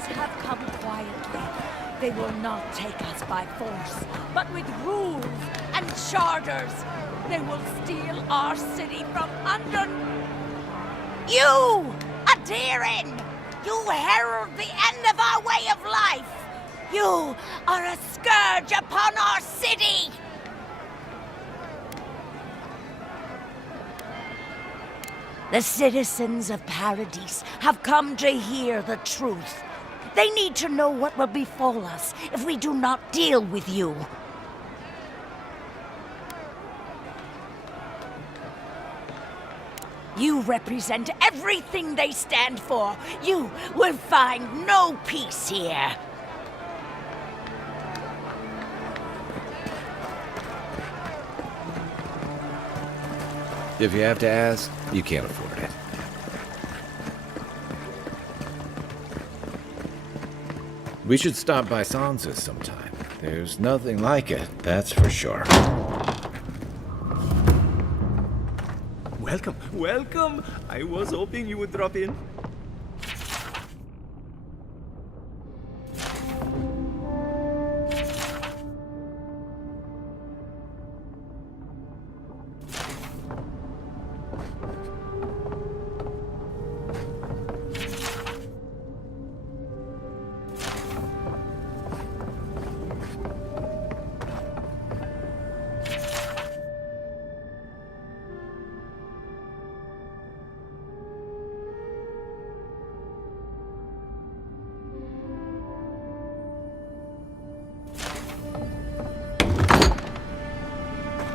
kings have come quietly. They will not take us by force, but with rules and charters. They will steal our city from under... You, Adirin! You herald the end of our way of life! You are a scourge upon our city! The citizens of Paradise have come to hear the truth. They need to know what will befall us if we do not deal with you. You represent everything they stand for. You will find no peace here. If you have to ask, you can't afford it. We should stop by Sansa's sometime. There's nothing like it, that's for sure. Welcome, welcome! I was hoping you would drop in.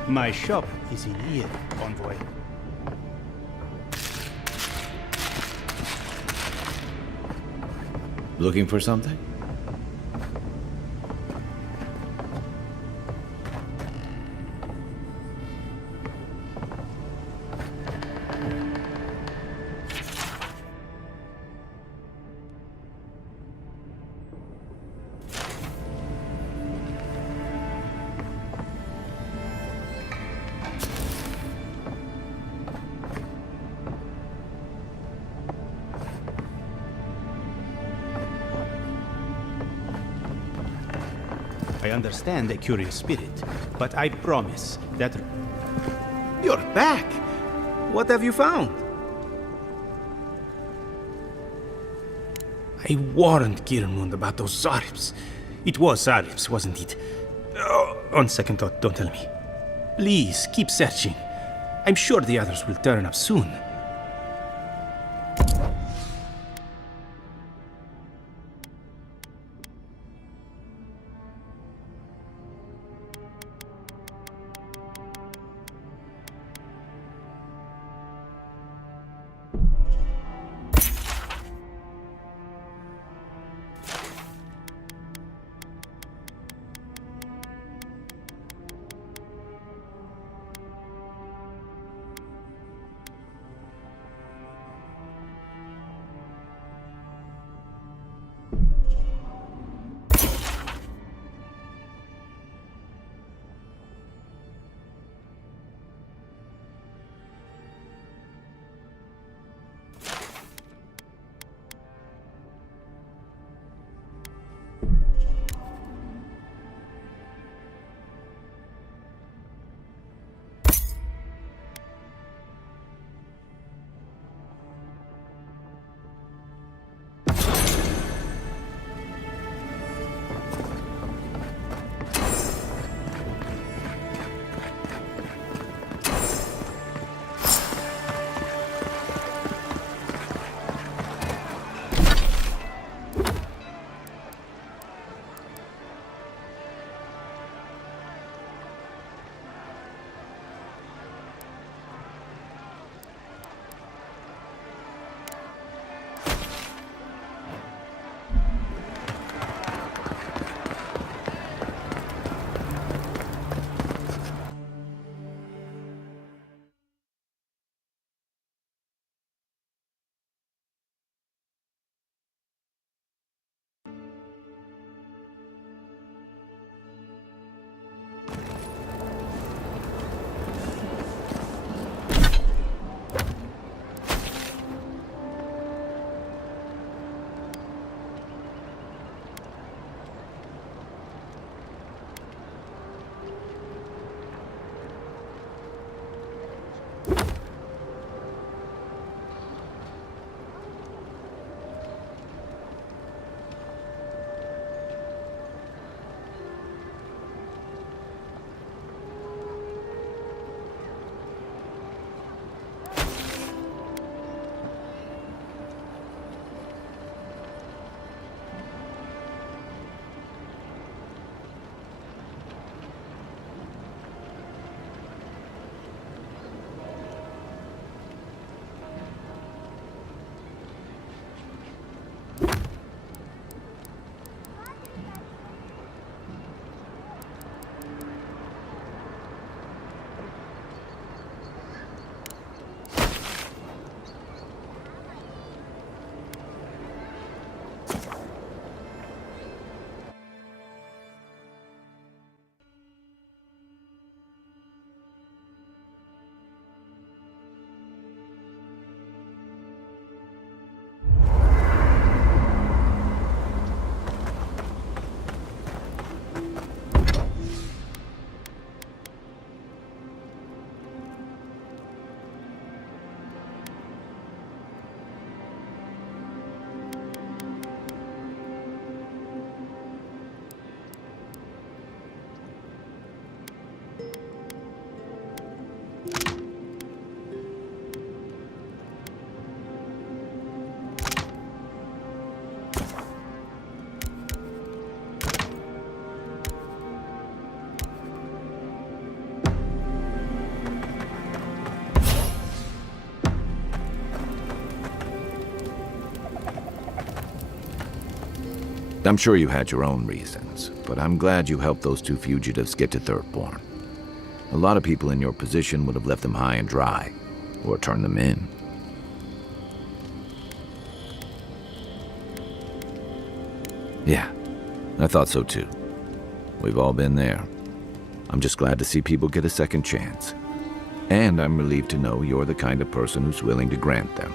My shop is in here, envoy. Looking for something? I understand a curious spirit, but I promise that... You're back! What have you found? I warned Kirmund about those Zaribs. It was Zaribs, wasn't it? Oh, on second thought, don't tell me. Please, keep searching. I'm sure the others will turn up soon. I'm sure you had your own reasons, but I'm glad you helped those two fugitives get to Thirdborn. A lot of people in your position would have left them high and dry, or turned them in. Yeah, I thought so too. We've all been there. I'm just glad to see people get a second chance. And I'm relieved to know you're the kind of person who's willing to grant them,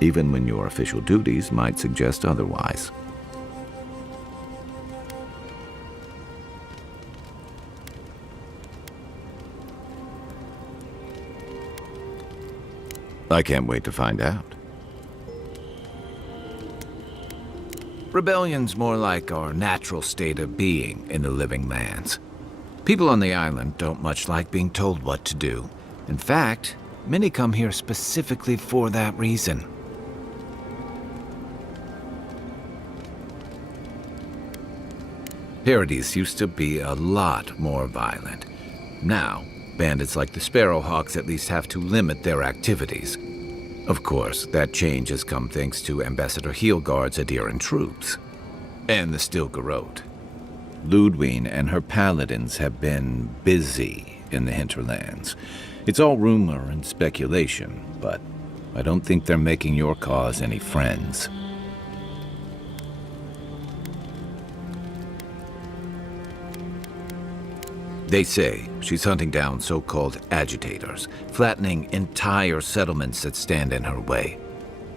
even when your official duties might suggest otherwise. I can't wait to find out. Rebellion's more like our natural state of being in the living lands. People on the island don't much like being told what to do. In fact, many come here specifically for that reason. Paradise used to be a lot more violent. Now, bandits like the Sparrowhawks at least have to limit their activities. Of course, that change has come thanks to Ambassador Heelgard's adherent troops. And the Stilgarode. Ludwine and her paladins have been busy in the hinterlands. It's all rumor and speculation, but I don't think they're making your cause any friends. They say she's hunting down so-called agitators, flattening entire settlements that stand in her way.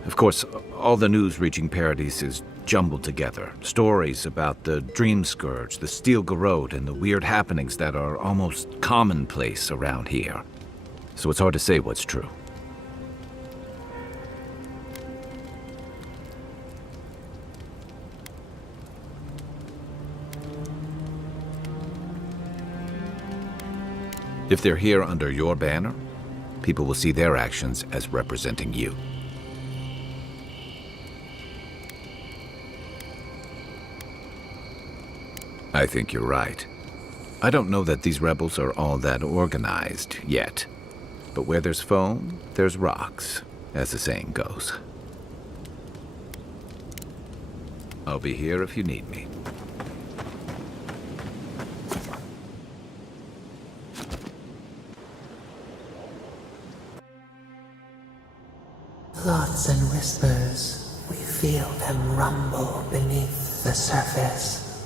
Of course, all the news reaching Paradise is jumbled together. Stories about the Dream Scourge, the Stilgarode, and the weird happenings that are almost commonplace around here. So it's hard to say what's true. If they're here under your banner, people will see their actions as representing you. I think you're right. I don't know that these rebels are all that organized yet. But where there's foam, there's rocks, as the saying goes. I'll be here if you need me. Thoughts and whispers, we feel them rumble beneath the surface.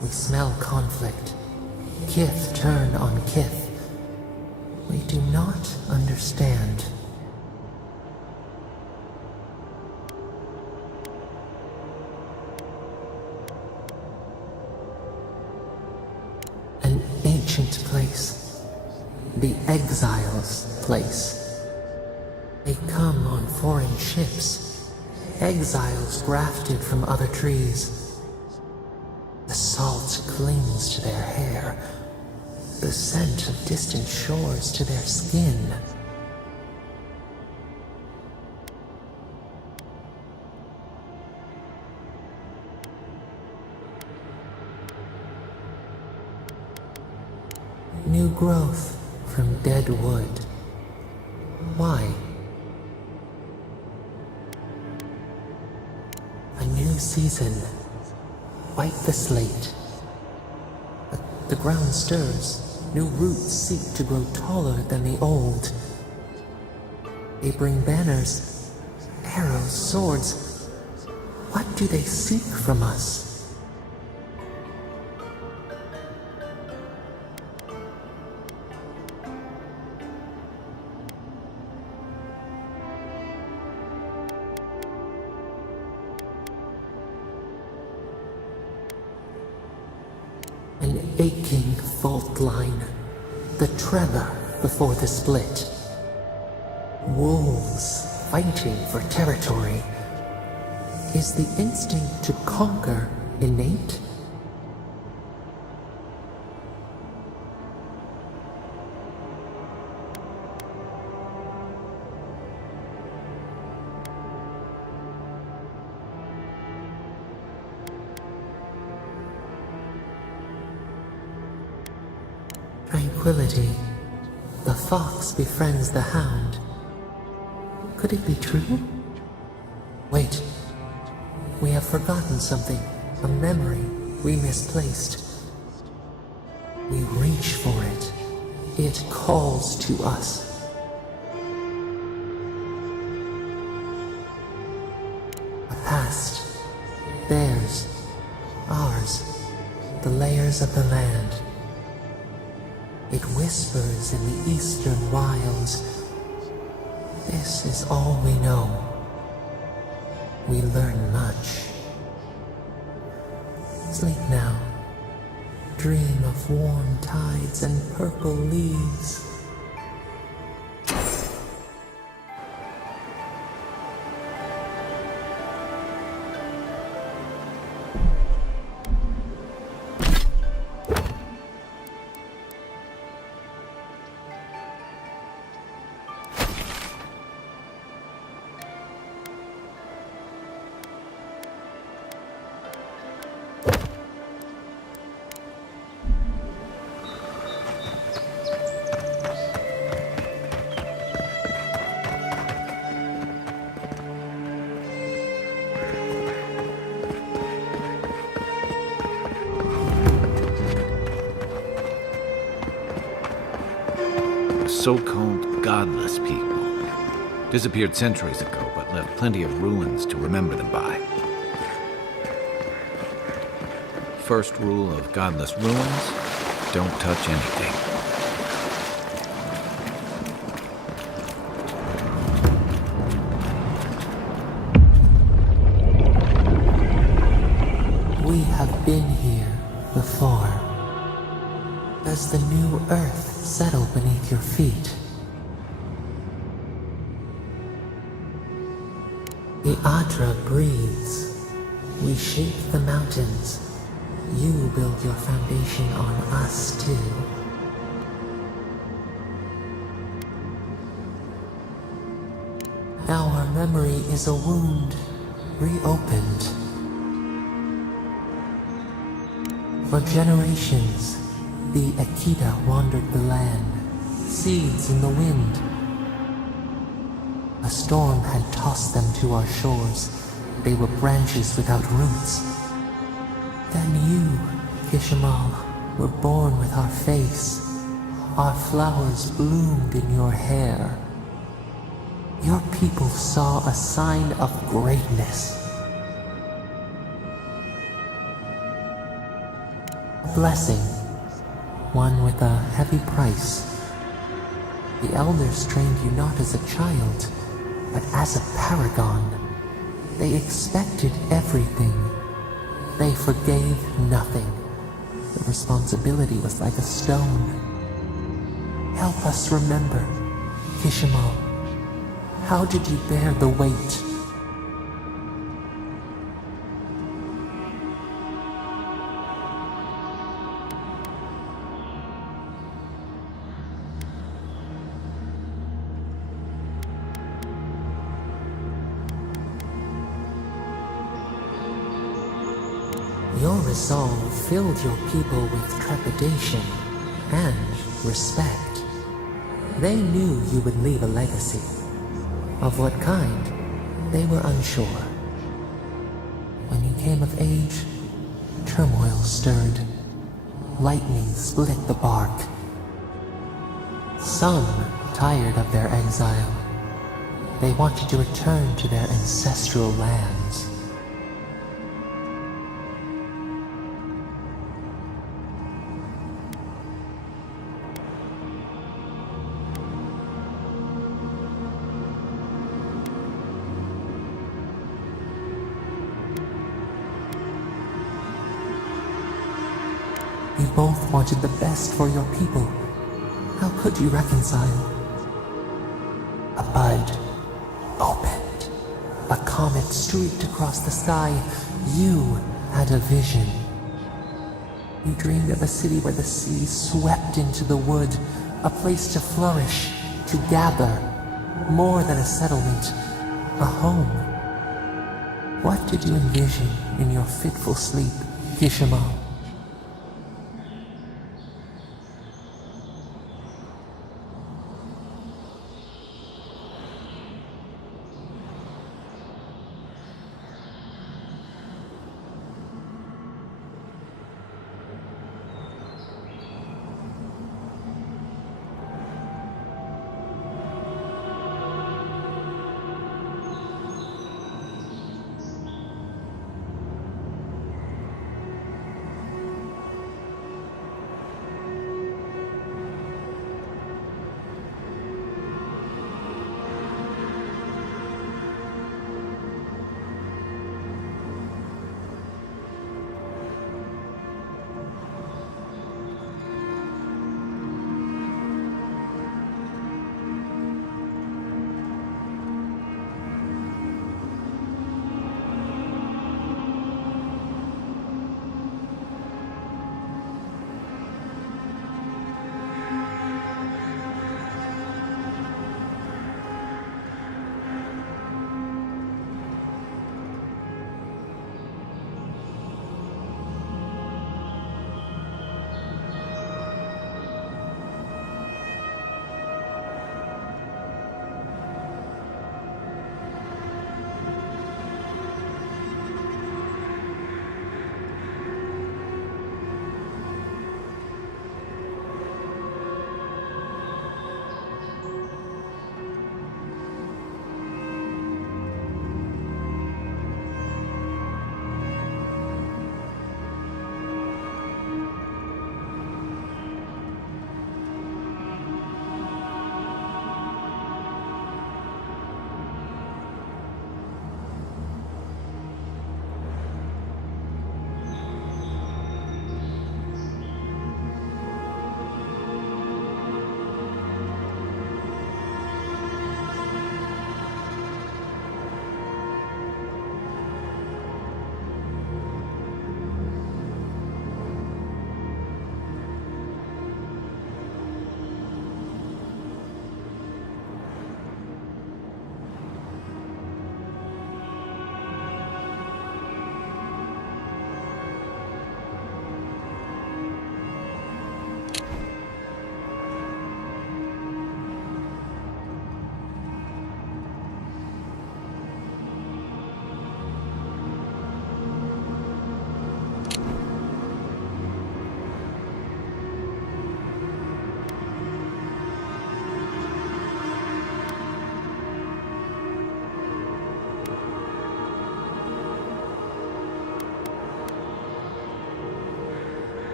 We smell conflict, kith turn on kith. We do not understand. An ancient place, the exiles' place. They come on foreign ships, exiles grafted from other trees. The salt clings to their hair, the scent of distant shores to their skin. New growth from dead wood. Why? A new season. Wipe the slate. The ground stirs. New roots seek to grow taller than the old. They bring banners, arrows, swords. What do they seek from us? An aching fault line, the tremor before the split. Wolves fighting for territory. Is the instinct to conquer innate? Tranquility. The fox befriends the hound. Could it be true? Wait. We have forgotten something, a memory we misplaced. We reach for it. It calls to us. A past. Theirs. Ours. The layers of the land. It whispers in the eastern wilds. This is all we know. We learn much. Sleep now. Dream of warm tides and purple leaves. So-called godless people. Disappeared centuries ago, but left plenty of ruins to remember them by. First rule of godless ruins, don't touch anything. We have been here before. Does the new earth settle beneath your feet? The Adra breathes. We shape the mountains. You build your foundation on us too. Now our memory is a wound, reopened. For generations, the Akita wandered the land, seeds in the wind. A storm had tossed them to our shores. They were branches without roots. Then you, Kishimal, were born with our face. Our flowers bloomed in your hair. Your people saw a sign of greatness. A blessing. One with a heavy price. The elders trained you not as a child, but as a paragon. They expected everything. They forgave nothing. The responsibility was like a stone. Help us remember, Kishimal. How did you bear the weight? Your resolve filled your people with trepidation and respect. They knew you would leave a legacy. Of what kind, they were unsure. When you came of age, turmoil stirred. Lightning split the bark. Some tired of their exile. They wanted to return to their ancestral lands. You both wanted the best for your people. How could you reconcile? A bud opened. A comet streaked across the sky. You had a vision. You dreamed of a city where the sea swept into the wood, a place to flourish, to gather, more than a settlement, a home. What did you envision in your fitful sleep, Kishimal?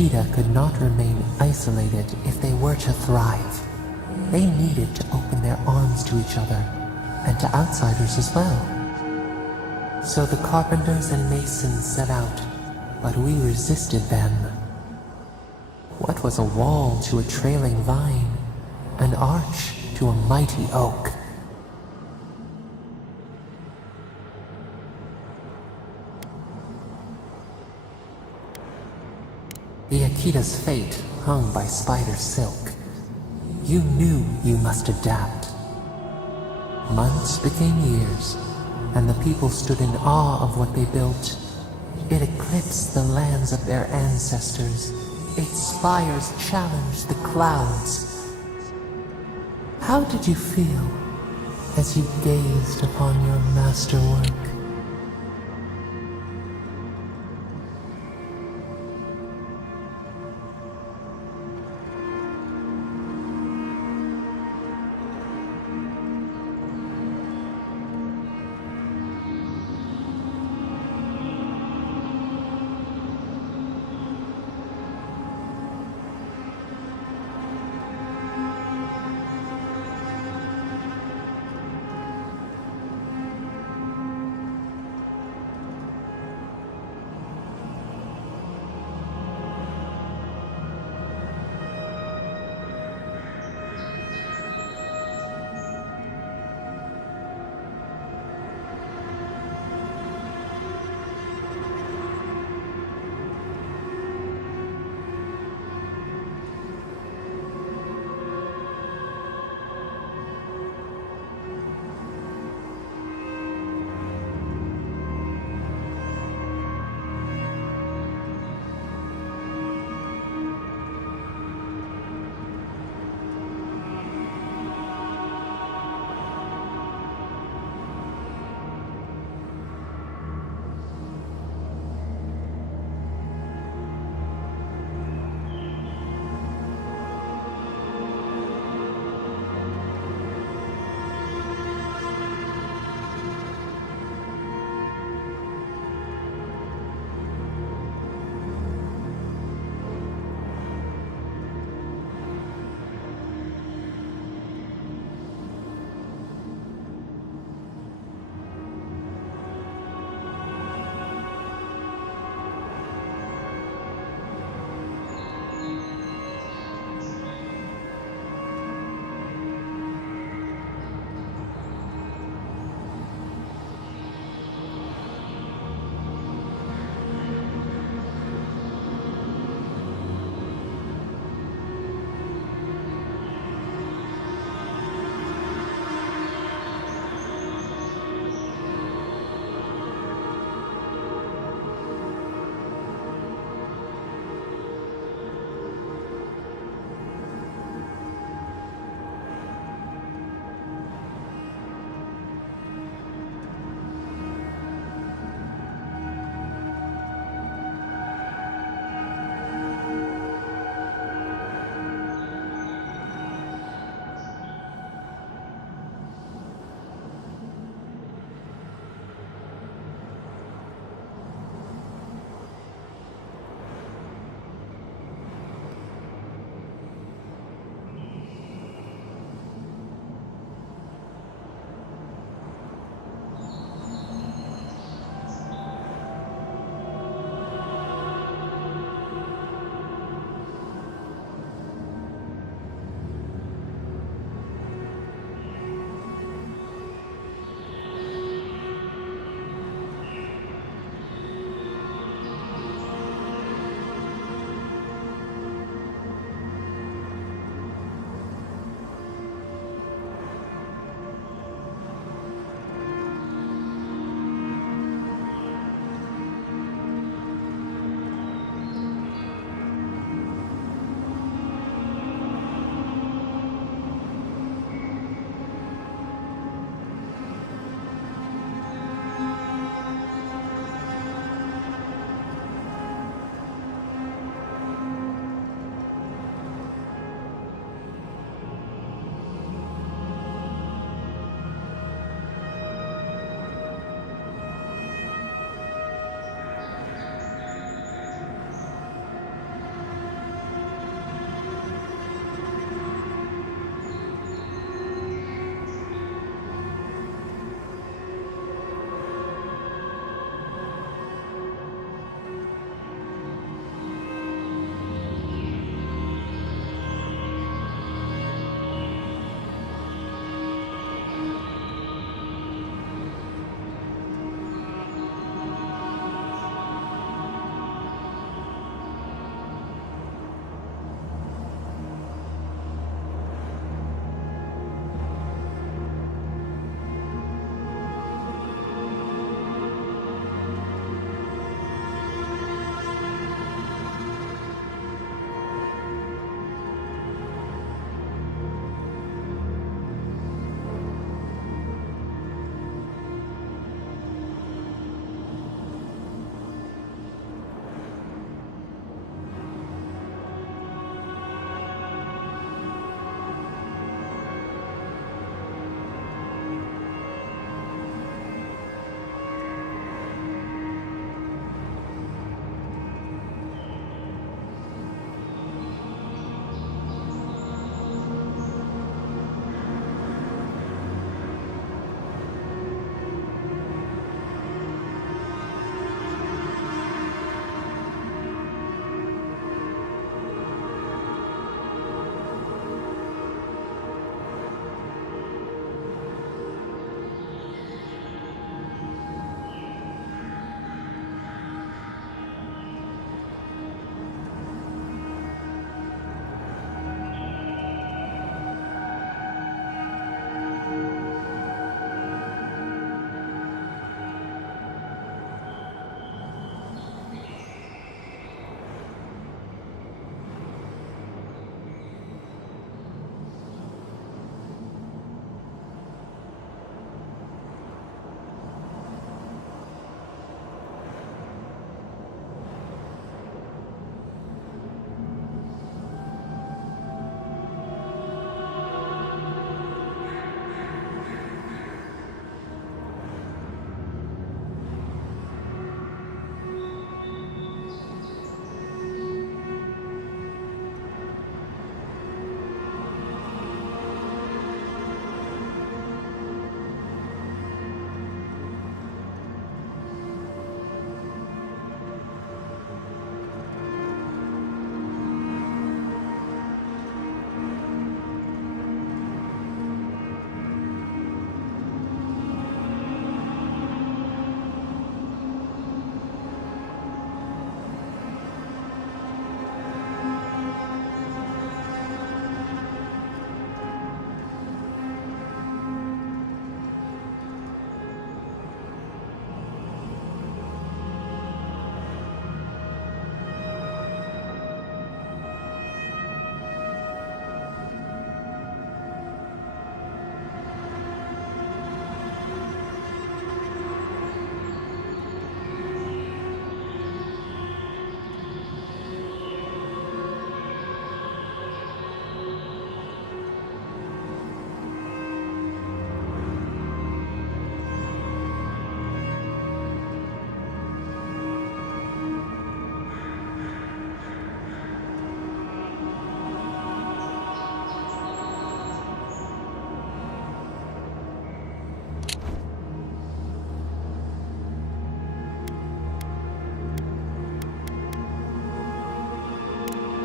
Akita could not remain isolated if they were to thrive. They needed to open their arms to each other, and to outsiders as well. So the carpenters and masons set out, but we resisted them. What was a wall to a trailing vine, an arch to a mighty oak? The Akita's fate hung by spider silk. You knew you must adapt. Months became years, and the people stood in awe of what they built. It eclipsed the lands of their ancestors. Its spires challenged the clouds. How did you feel as you gazed upon your masterwork?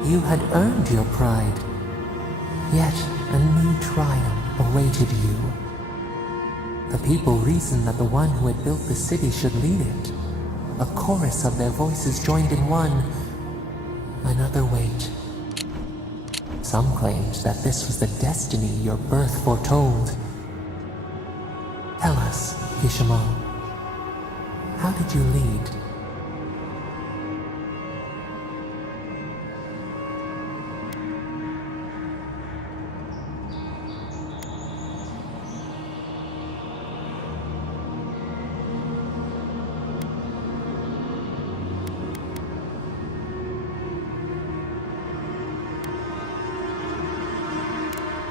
You had earned your pride, yet a new trial awaited you. The people reasoned that the one who had built the city should lead it. A chorus of their voices joined in one. Another wait. Some claimed that this was the destiny your birth foretold. Tell us, Kishimo, how did you lead?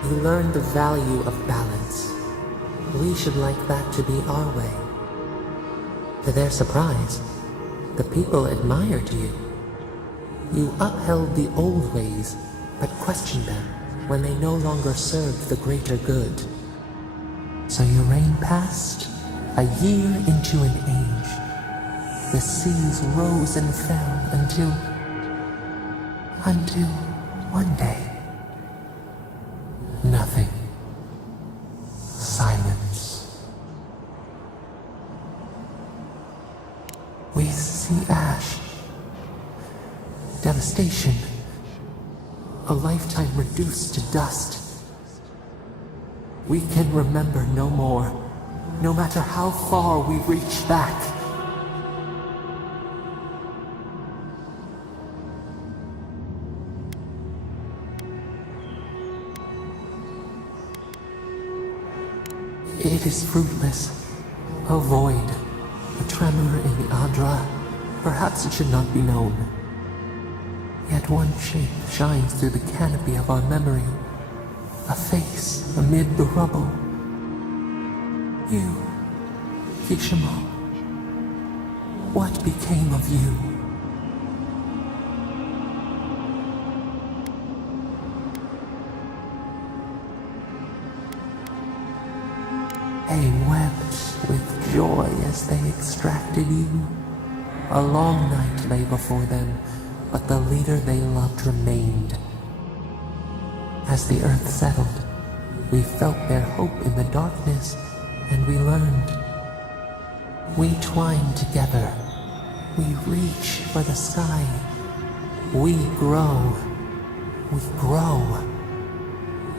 You learned the value of balance. We should like that to be our way. To their surprise, the people admired you. You upheld the old ways, but questioned them when they no longer served the greater good. So your reign passed, a year into an age. The seas rose and fell until one day. Nothing. Silence. We see ash. Devastation. A lifetime reduced to dust. We can remember no more, no matter how far we reach back. It is fruitless. A void. A tremor in the Adra. Perhaps it should not be known. Yet one shape shines through the canopy of our memory. A face amid the rubble. You, Kishimo. What became of you? They wept with joy as they extracted you. A long night lay before them, but the leader they loved remained. As the earth settled, we felt their hope in the darkness, and we learned. We twine together. We reach for the sky. We grow. We grow.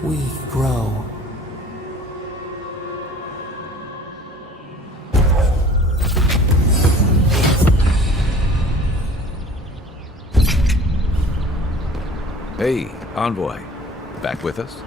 We grow. Hey, Envoy. Back with us?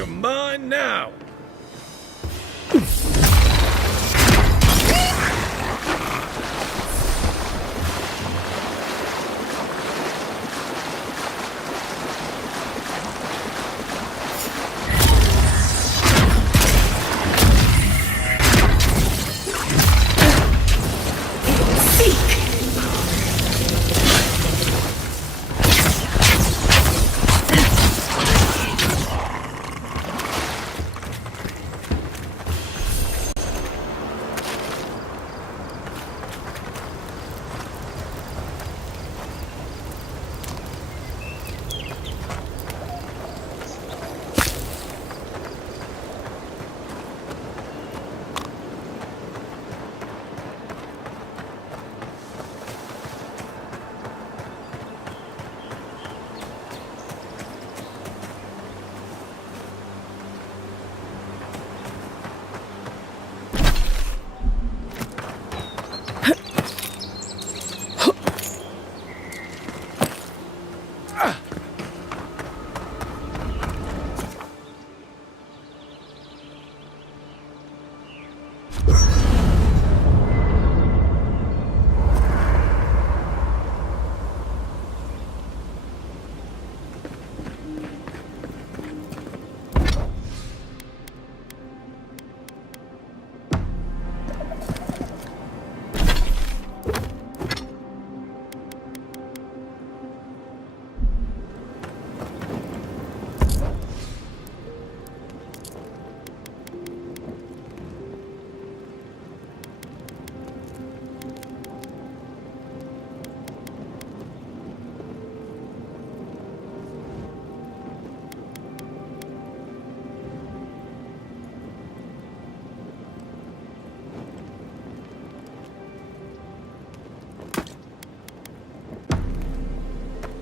You're mine now!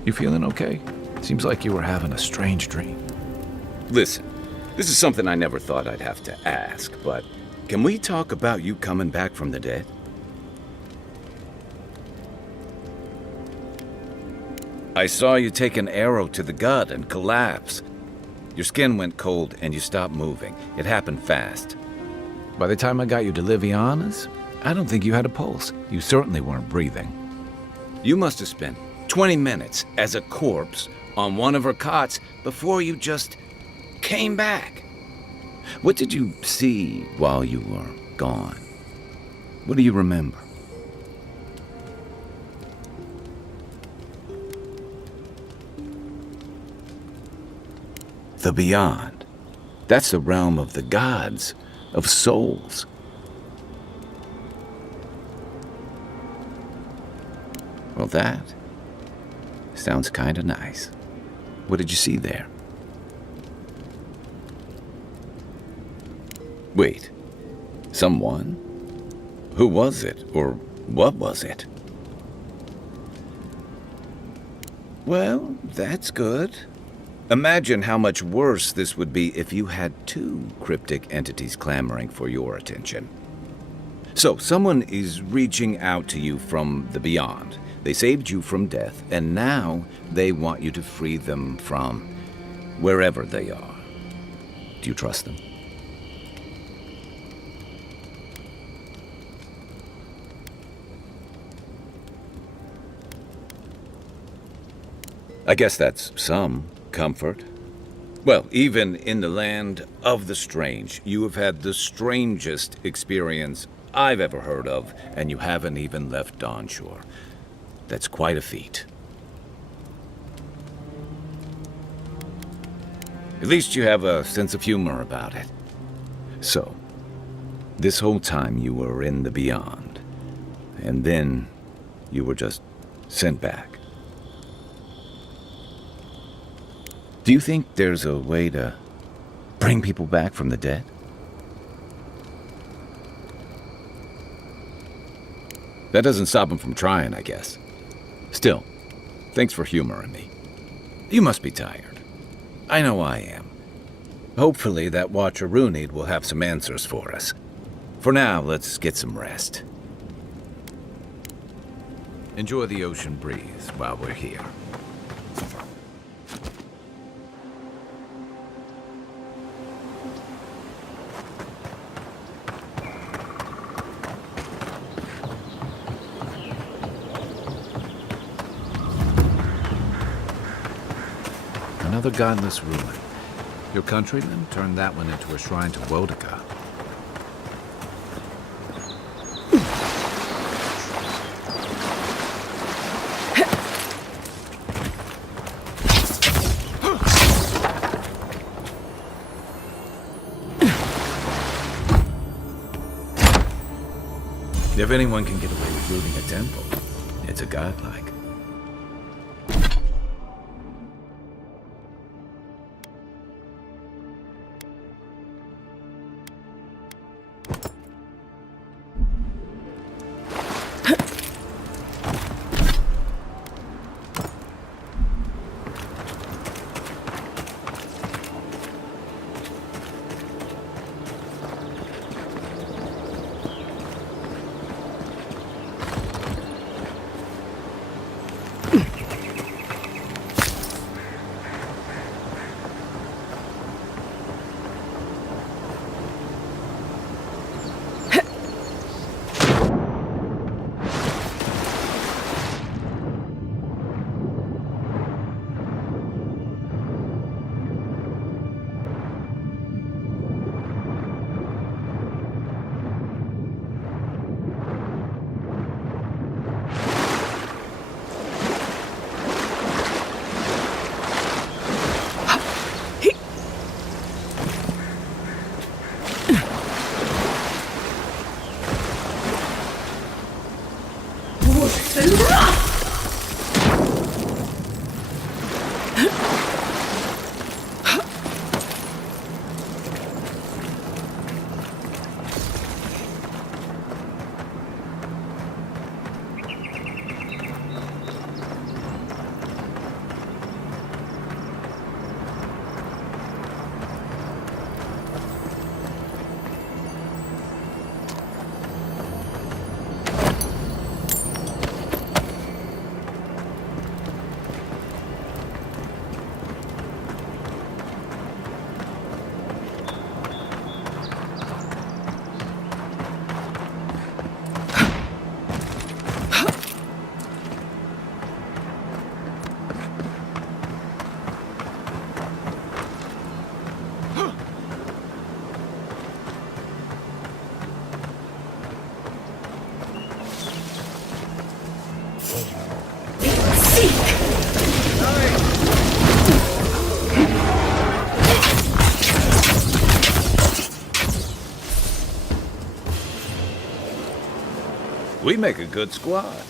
You feeling okay? Seems like you were having a strange dream. Listen, this is something I never thought I'd have to ask, but can we talk about you coming back from the dead? I saw you take an arrow to the gut and collapse. Your skin went cold and you stopped moving. It happened fast. By the time I got you to Liviana's, I don't think you had a pulse. You certainly weren't breathing. You must have spent 20 minutes as a corpse on one of her cots before you just came back. What did you see while you were gone? What do you remember? The beyond. That's the realm of the gods, of souls. Well, that sounds kinda nice. What did you see there? Wait, someone? Who was it, or what was it? Well, that's good. Imagine how much worse this would be if you had two cryptic entities clamoring for your attention. So, someone is reaching out to you from the beyond. They saved you from death, and now they want you to free them from wherever they are. Do you trust them? I guess that's some comfort. Well, even in the land of the strange, you have had the strangest experience I've ever heard of, and you haven't even left Dawnshore. That's quite a feat. At least you have a sense of humor about it. So, this whole time you were in the beyond, and then you were just sent back. Do you think there's a way to bring people back from the dead? That doesn't stop them from trying, I guess. Still, thanks for humoring me. You must be tired. I know I am. Hopefully that Watcher Runid will have some answers for us. For now, let's get some rest. Enjoy the ocean breeze while we're here. Another godless ruin. Your countrymen turned that one into a shrine to Wodika. If anyone can get away with looting a temple, it's a godlike. We make a good squad.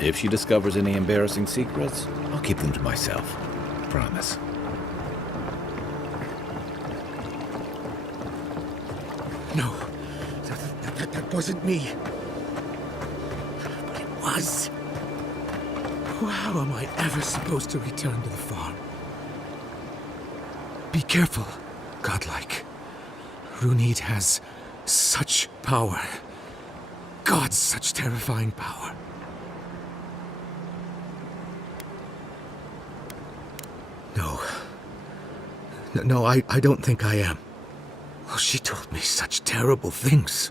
If she discovers any embarrassing secrets, I'll keep them to myself. Promise. No, that wasn't me. But it was. How am I ever supposed to return to the farm? Be careful, godlike. Runid has such power. God, such terrifying power. No, I don't think I am. Oh, she told me such terrible things.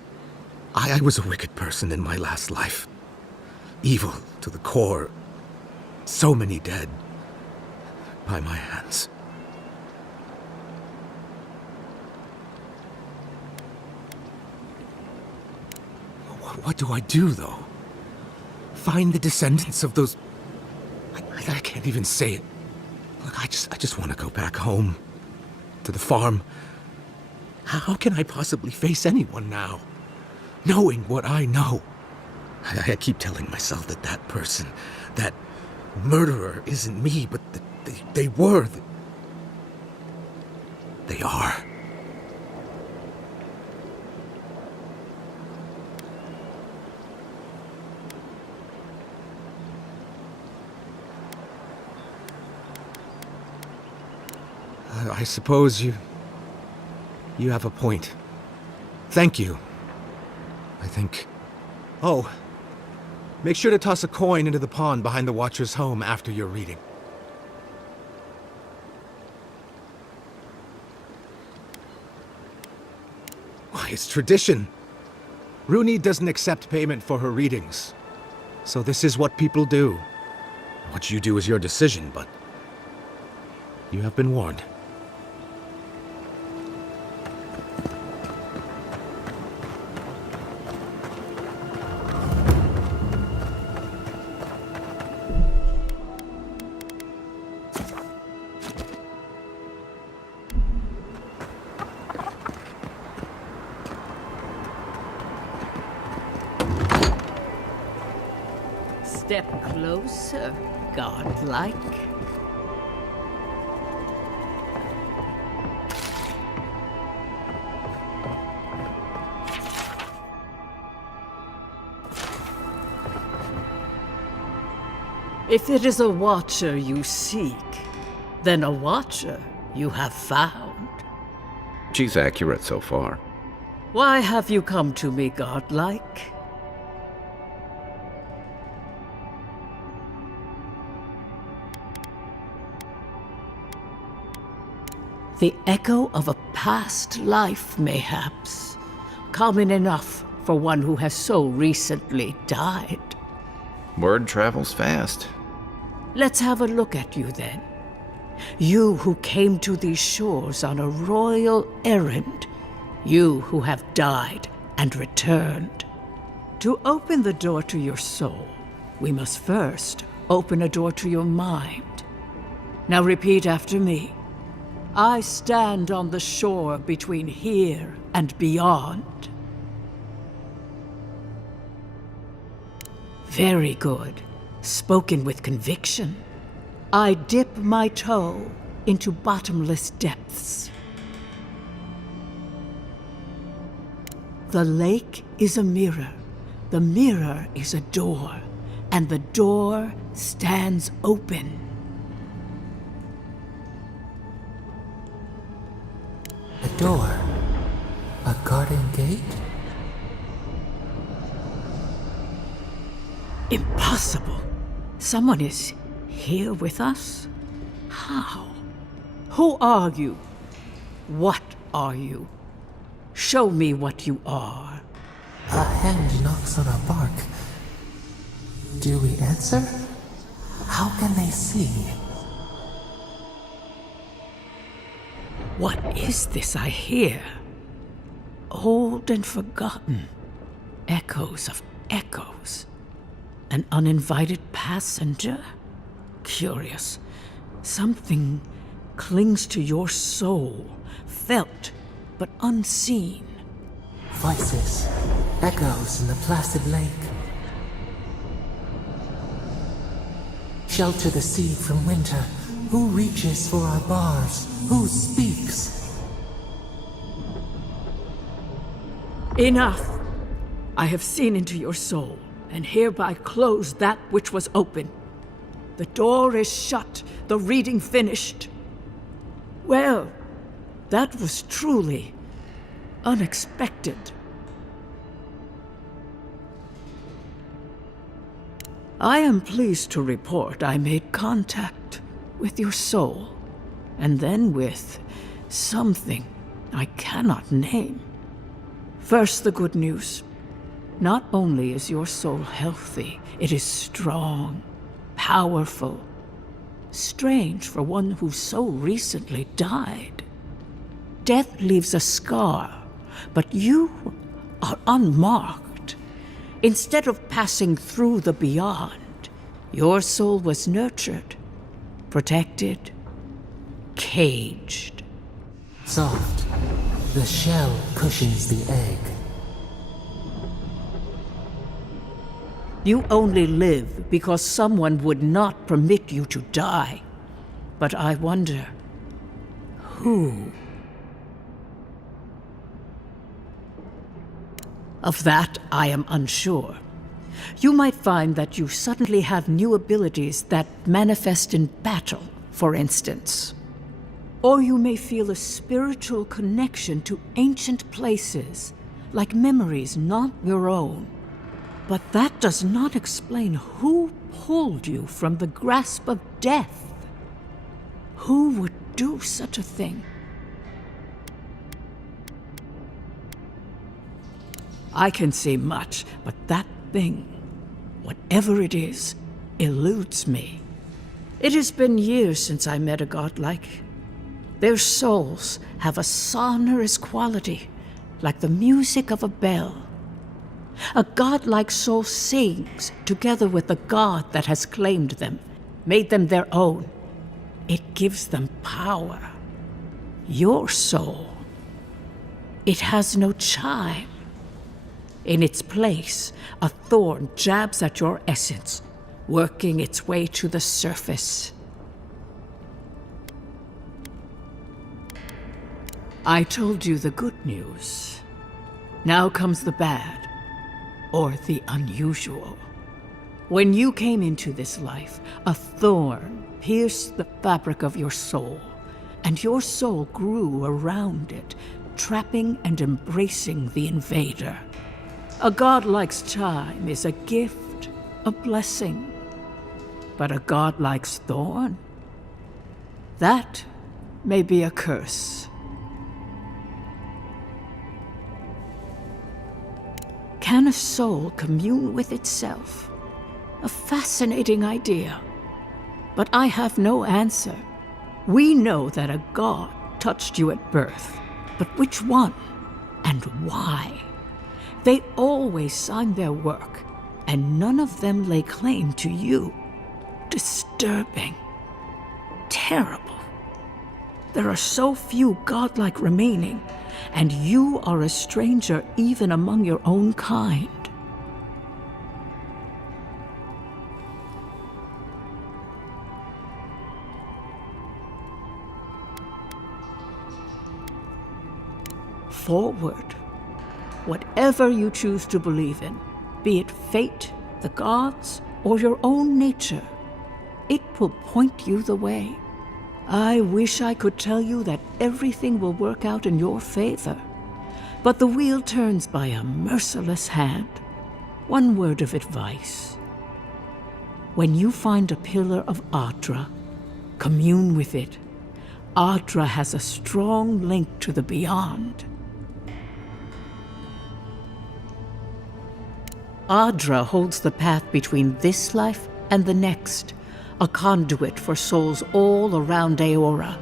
I was a wicked person in my last life. Evil to the core. So many dead. By my hands. What do I do, though? Find the descendants of those... I can't even say it. Look, I just want to go back home. To the farm. How can I possibly face anyone now? Knowing what I know. I keep telling myself that that person, that murderer isn't me, but they were. They are. I suppose you have a point. Thank you. I think... Oh, make sure to toss a coin into the pond behind the Watcher's home after your reading. Why, it's tradition. Rooney doesn't accept payment for her readings. So this is what people do. What you do is your decision, but... you have been warned. Step closer, godlike. If it is a watcher you seek, then a watcher you have found. She's accurate so far. Why have you come to me, godlike? The echo of a past life, mayhaps. Common enough for one who has so recently died. Word travels fast. Let's have a look at you then. You who came to these shores on a royal errand. You who have died and returned. To open the door to your soul, we must first open a door to your mind. Now repeat after me. I stand on the shore between here and beyond. Very good. Spoken with conviction. I dip my toe into bottomless depths. The lake is a mirror. The mirror is a door. And the door stands open. A door? A garden gate? Impossible. Someone is here with us? How? Who are you? What are you? Show me what you are. A hand knocks on a bark. Do we answer? How can they see? What is this I hear? Old and forgotten. Echoes of echoes. An uninvited passenger? Curious. Something clings to your soul, felt but unseen. Voices, echoes in the placid lake. Shelter the sea from winter. Who reaches for our bars? Who speaks? Enough! I have seen into your soul, and hereby close that which was open. The door is shut, the reading finished. Well, that was truly unexpected. I am pleased to report I made contact with your soul, and then with something I cannot name. First, the good news. Not only is your soul healthy, it is strong, powerful. Strange for one who so recently died. Death leaves a scar, but you are unmarked. Instead of passing through the beyond, your soul was nurtured, protected, caged. Soft. The shell cushions the egg. You only live because someone would not permit you to die. But I wonder, who? Of that, I am unsure. You might find that you suddenly have new abilities that manifest in battle, for instance. Or you may feel a spiritual connection to ancient places, like memories not your own. But that does not explain who pulled you from the grasp of death. Who would do such a thing? I can see much, but that thing, whatever it is, eludes me. It has been years since I met a godlike. Their souls have a sonorous quality, like the music of a bell. A godlike soul sings together with the god that has claimed them, made them their own. It gives them power. Your soul, it has no chime. In its place, a thorn jabs at your essence, working its way to the surface. I told you the good news. Now comes the bad. Or the unusual. When you came into this life, a thorn pierced the fabric of your soul, and your soul grew around it, trapping and embracing the invader. A godlike's chime is a gift, a blessing. But a godlike's thorn? That may be a curse. Can a soul commune with itself? A fascinating idea. But I have no answer. We know that a god touched you at birth, but which one and why? They always signed their work, and none of them lay claim to you. Disturbing. Terrible. There are so few godlike remaining, and you are a stranger even among your own kind. Forward. Whatever you choose to believe in, be it fate, the gods, or your own nature, it will point you the way. I wish I could tell you that everything will work out in your favor, but the wheel turns by a merciless hand. One word of advice. When you find a pillar of Adra, commune with it. Adra has a strong link to the beyond. Adra holds the path between this life and the next, a conduit for souls all around Aora.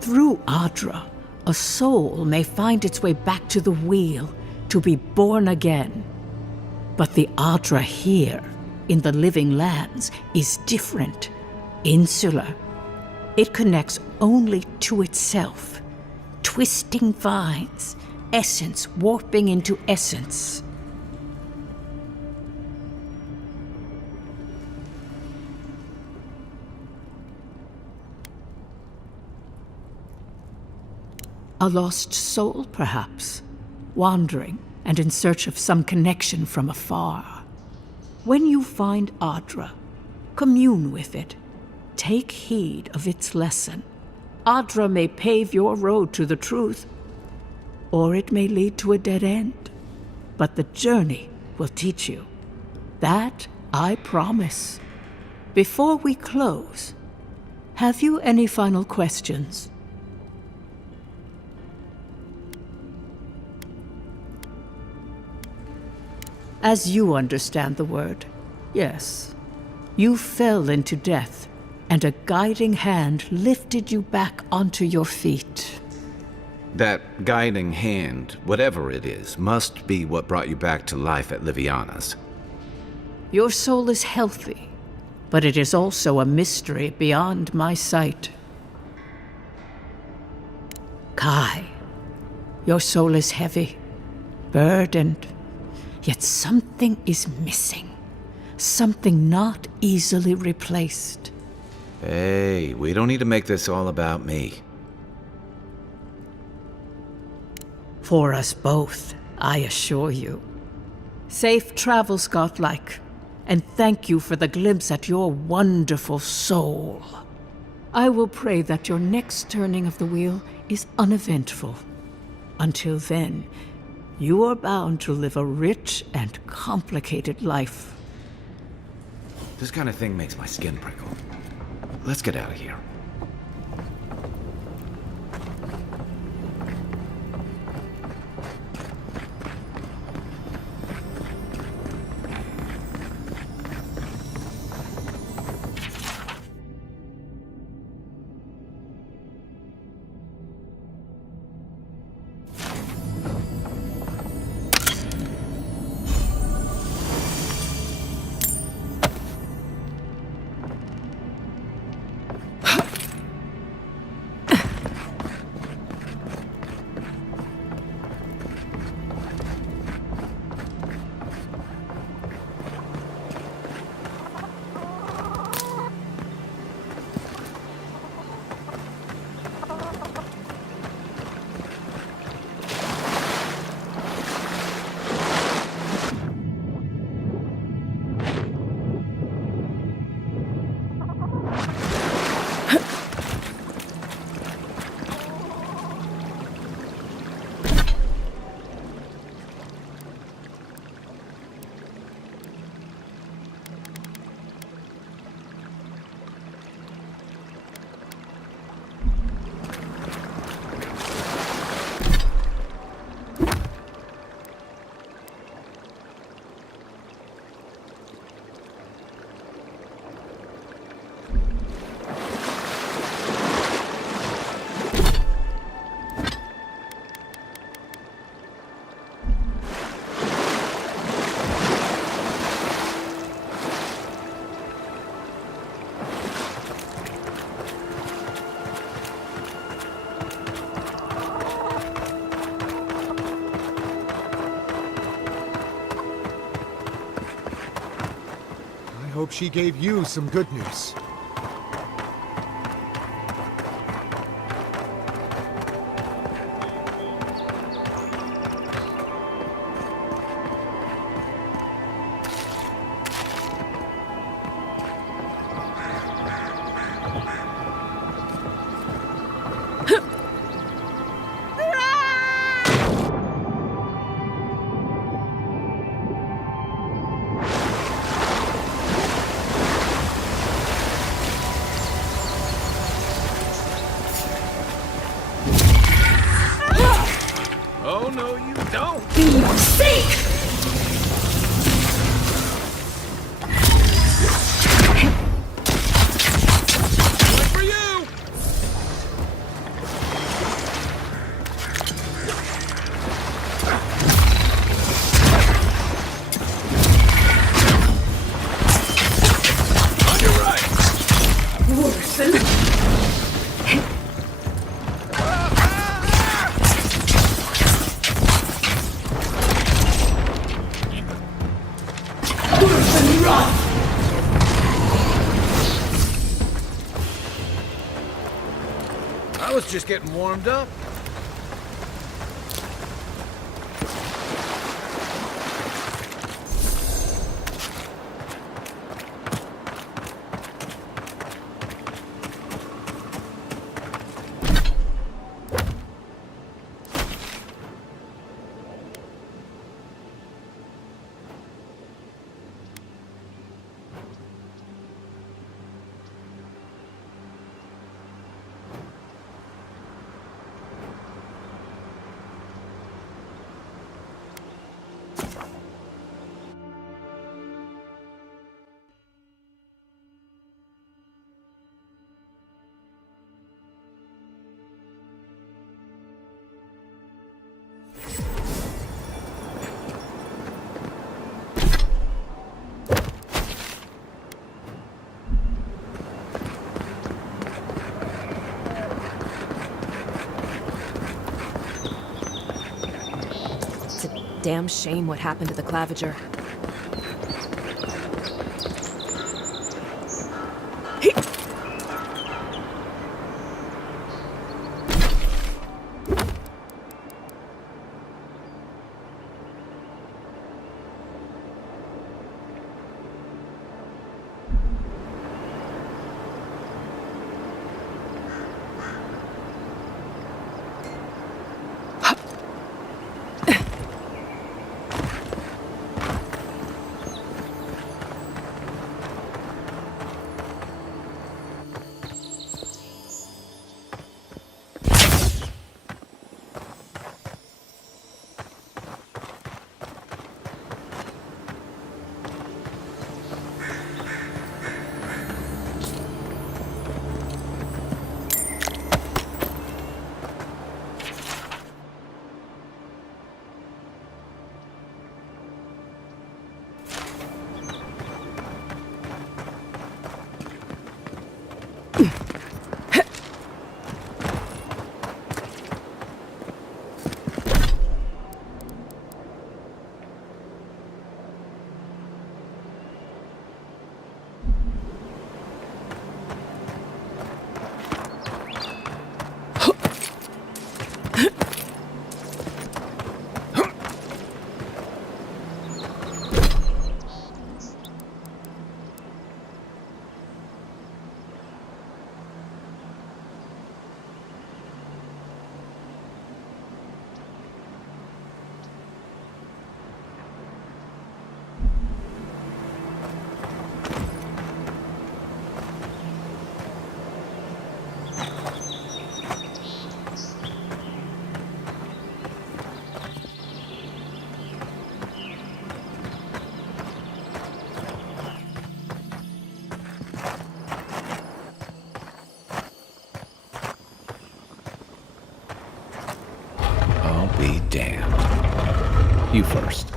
Through Adra, a soul may find its way back to the wheel to be born again. But the Adra here, in the living lands, is different, insular. It connects only to itself, twisting vines, essence warping into essence. A lost soul, perhaps, wandering and in search of some connection from afar. When you find Adra, commune with it. Take heed of its lesson. Adra may pave your road to the truth, or it may lead to a dead end. But the journey will teach you. That I promise. Before we close, have you any final questions? As you understand the word, yes. You fell into death, and a guiding hand lifted you back onto your feet. That guiding hand, whatever it is, must be what brought you back to life at Liviana's. Your soul is healthy, but it is also a mystery beyond my sight. Kai, your soul is heavy, burdened, yet something is missing. Something not easily replaced. Hey, we don't need to make this all about me. For us both, I assure you. Safe travels, godlike, and thank you for the glimpse at your wonderful soul. I will pray that your next turning of the wheel is uneventful. Until then, you are bound to live a rich and complicated life. This kind of thing makes my skin prickle. Let's get out of here. I hope she gave you some good news. Oh, no, you don't! One for you! On your right! I was just getting warmed up. damn shame what happened to the Claviger. I'll be damned. You first.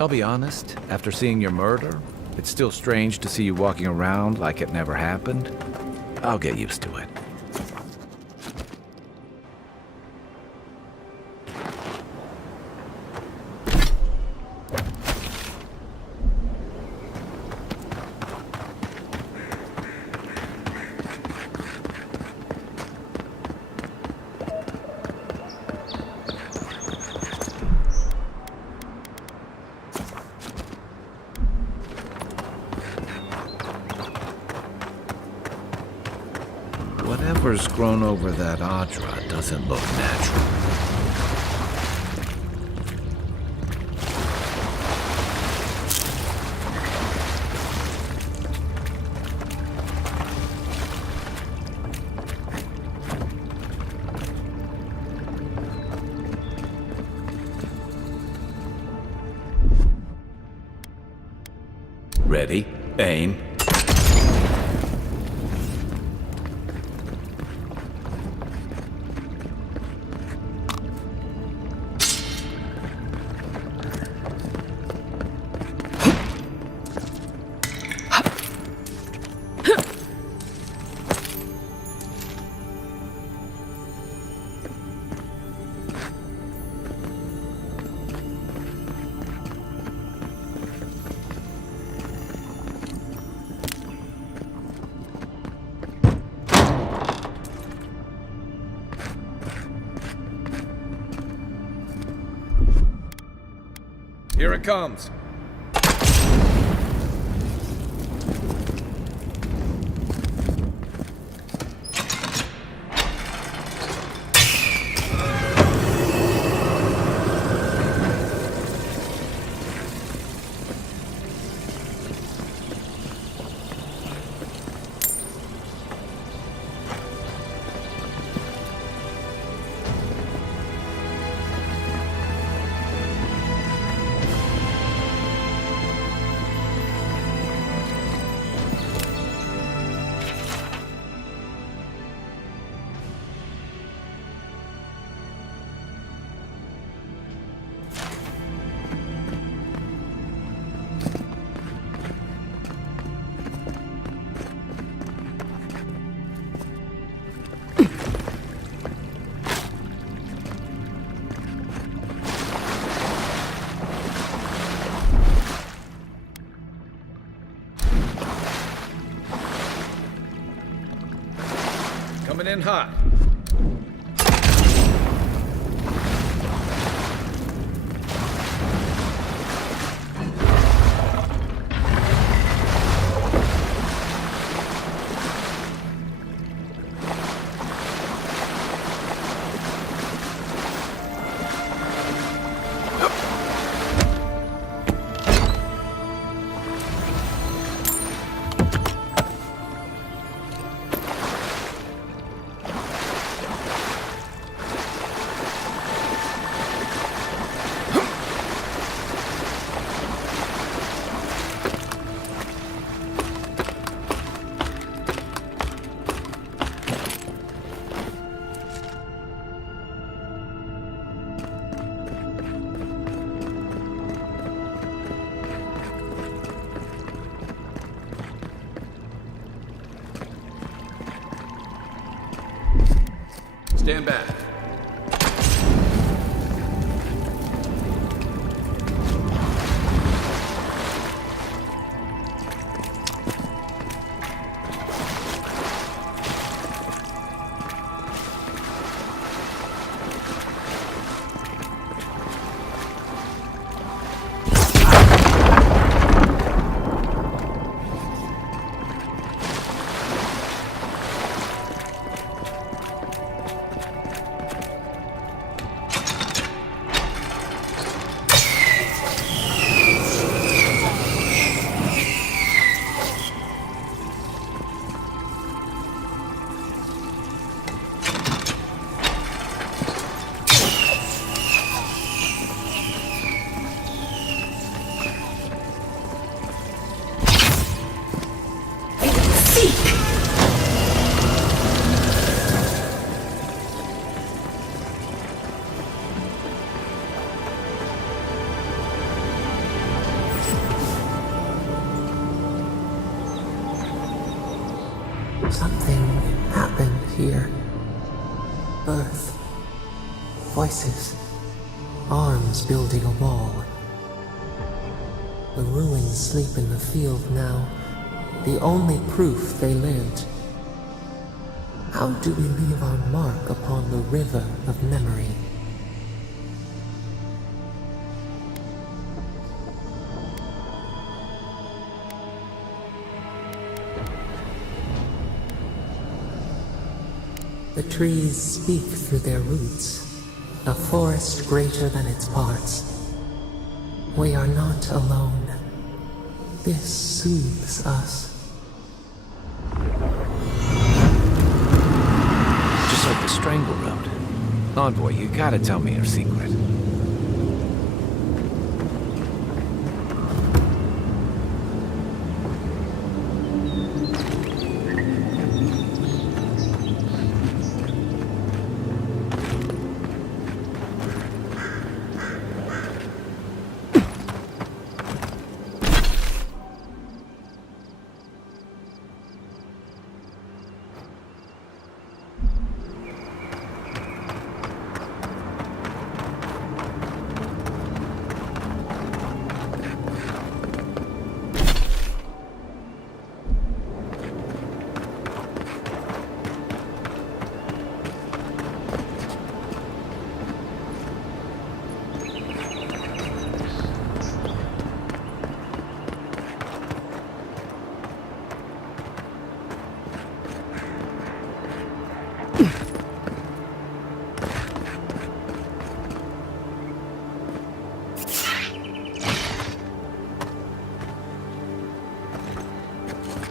I'll be honest, after seeing your murder, it's still strange to see you walking around like it never happened. I'll get used to it. Whatever's grown over that Audra doesn't look natural. Ready, aim. it comes. Coming in hot. Stand back. Something happened here. Birth. Voices. Arms building a wall. The ruins sleep in the field now. The only proof they lived. How do we leave our mark upon the river of memory? The trees speak through their roots, a forest greater than its parts. We are not alone. This soothes us. Just like the Strangle Road. Envoy, you gotta tell me your secret.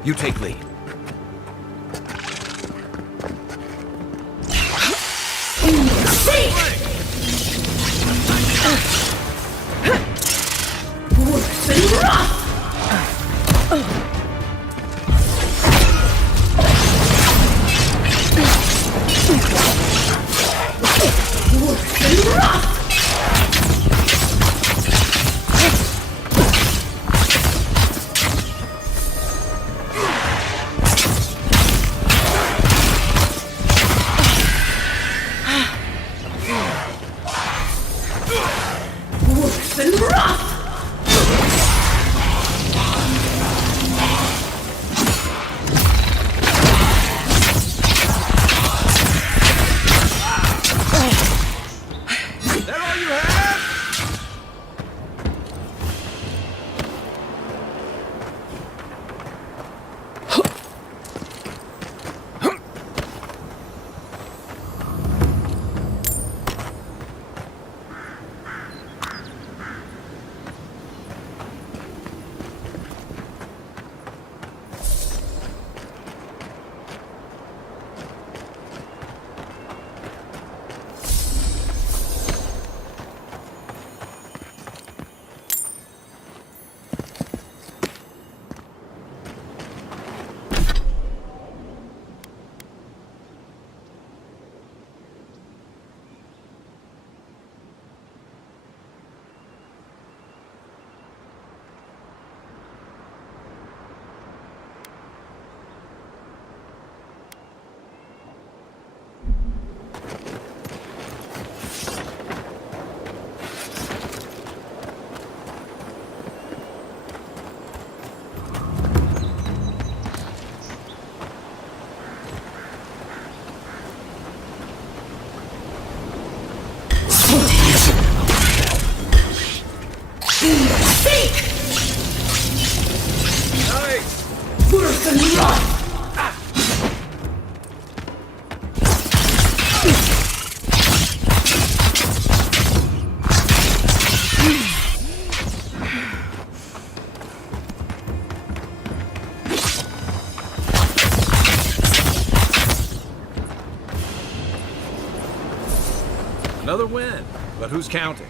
You take lead. Another win, but who's counting?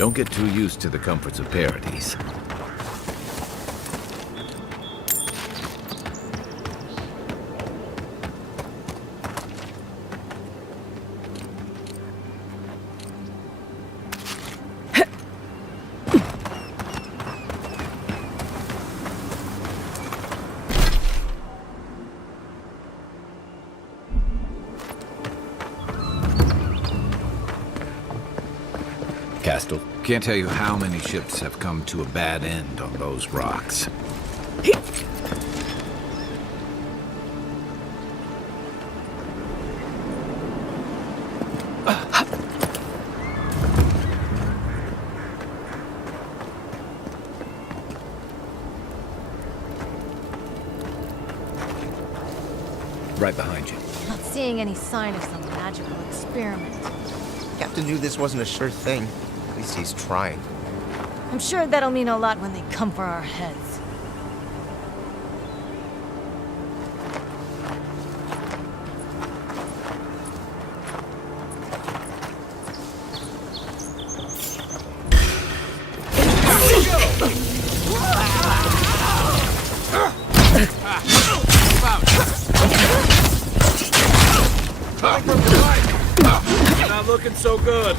Don't get too used to the comforts of Paradise. Can't tell you how many ships have come to a bad end on those rocks. Right behind you. Not seeing any sign of some magical experiment. Captain knew this wasn't a sure thing. At least he's trying. I'm sure that'll mean a lot when they come for our heads. Not looking so good.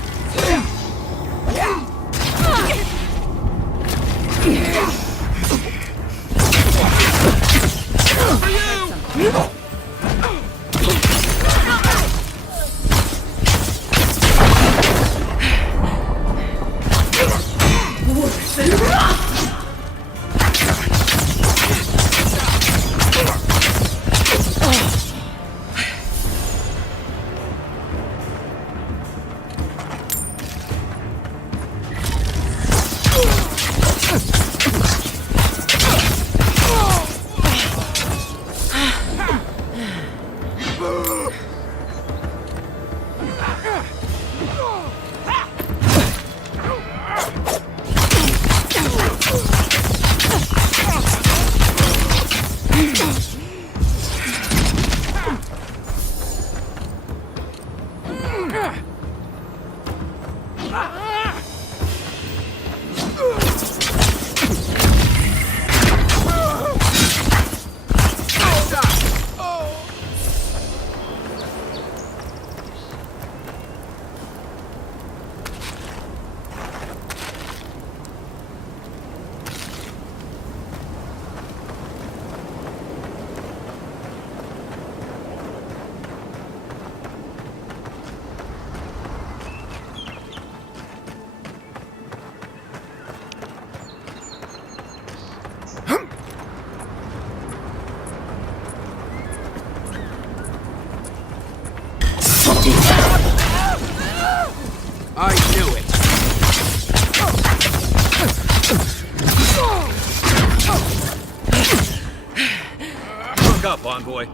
I knew it. Look up, envoy.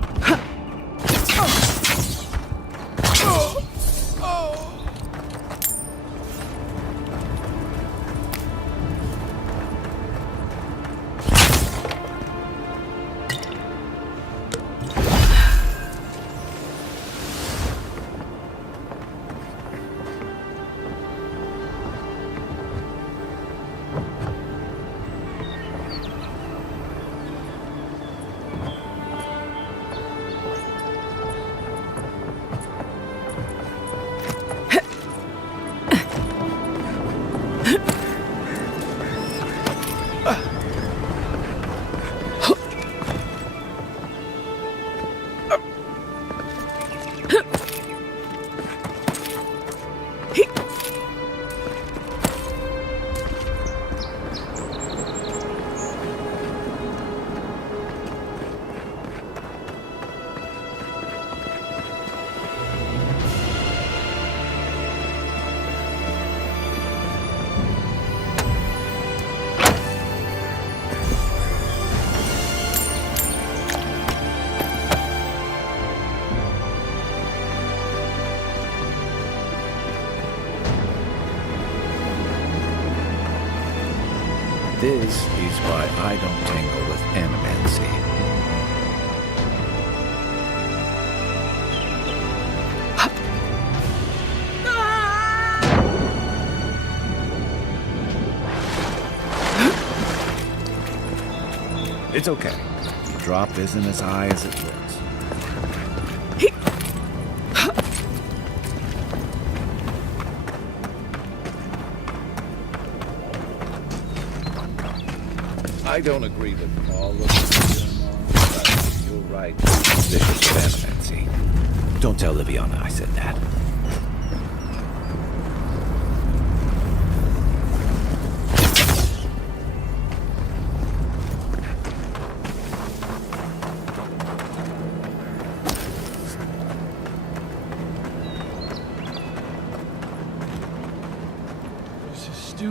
This is why I don't tangle with animancy. It's okay. The drop isn't as high as it looks. I don't agree with all of this, but you're right. Suspicious of animancy. Don't tell Liviana I said that.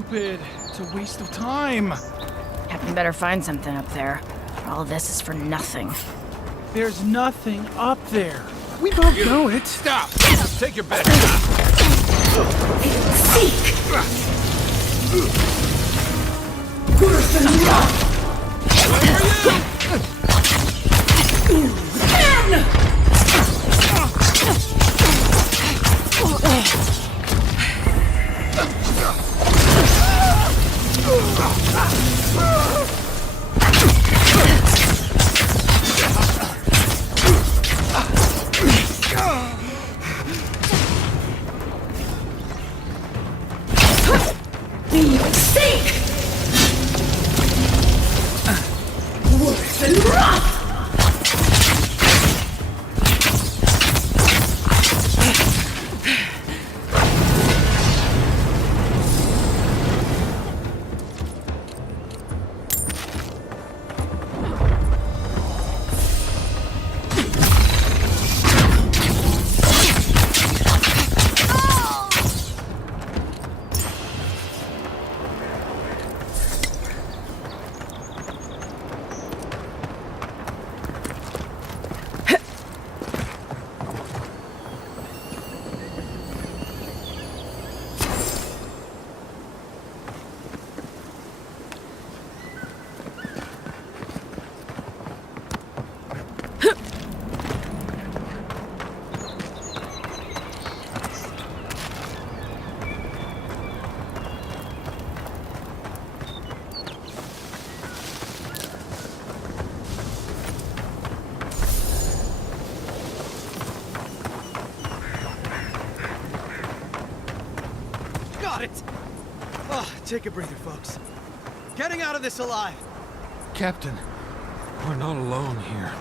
stupid. It's a waste of time. Captain better find something up there. All this is for nothing. There's nothing up there. We both know it. Stop! Take your bet. Got it! Oh, take a breather, folks. Getting out of this alive. Captain, we're not alone here.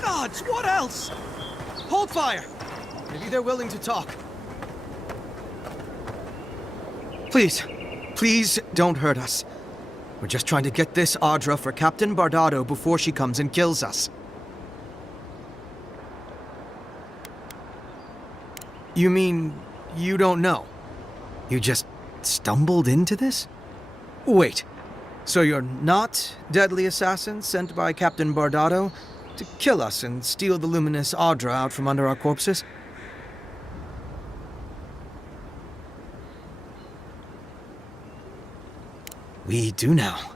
Gods, what else? Hold fire! Maybe they're willing to talk. Please don't hurt us. We're just trying to get this Audra for Captain Bardado before she comes and kills us. You mean you don't know? You just stumbled into this? Wait, so you're not deadly assassin sent by Captain Bardado to kill us and steal the luminous Audra out from under our corpses? We do now.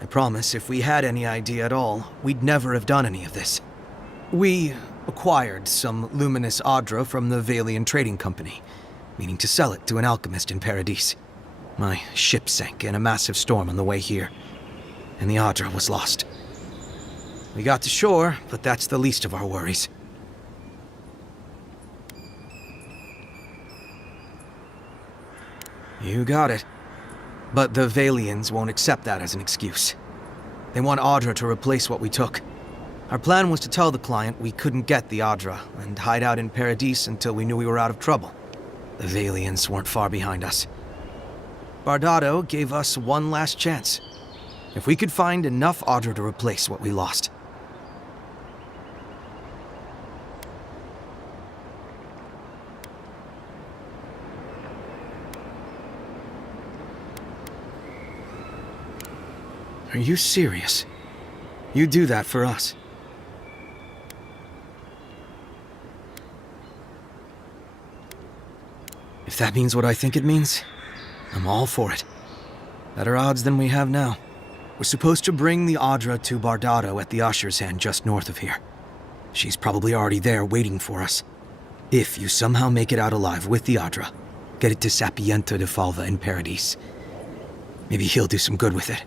I promise if we had any idea at all, we'd never have done any of this. We acquired some luminous Audra from the Valian Trading Company, meaning to sell it to an alchemist in Paradis. My ship sank in a massive storm on the way here, and the Audra was lost. We got to shore, but that's the least of our worries. You got it. But the Valians won't accept that as an excuse. They want Audra to replace what we took. Our plan was to tell the client we couldn't get the Audra and hide out in Paradis until we knew we were out of trouble. The Valians weren't far behind us. Bardado gave us one last chance. If we could find enough Audra to replace what we lost. Are you serious? You do that for us? If that means what I think it means, I'm all for it. Better odds than we have now. We're supposed to bring the Audra to Bardado at the Usher's Hand just north of here. She's probably already there waiting for us. If you somehow make it out alive with the Audra, get it to Sapiento de Falva in Paradis. Maybe he'll do some good with it.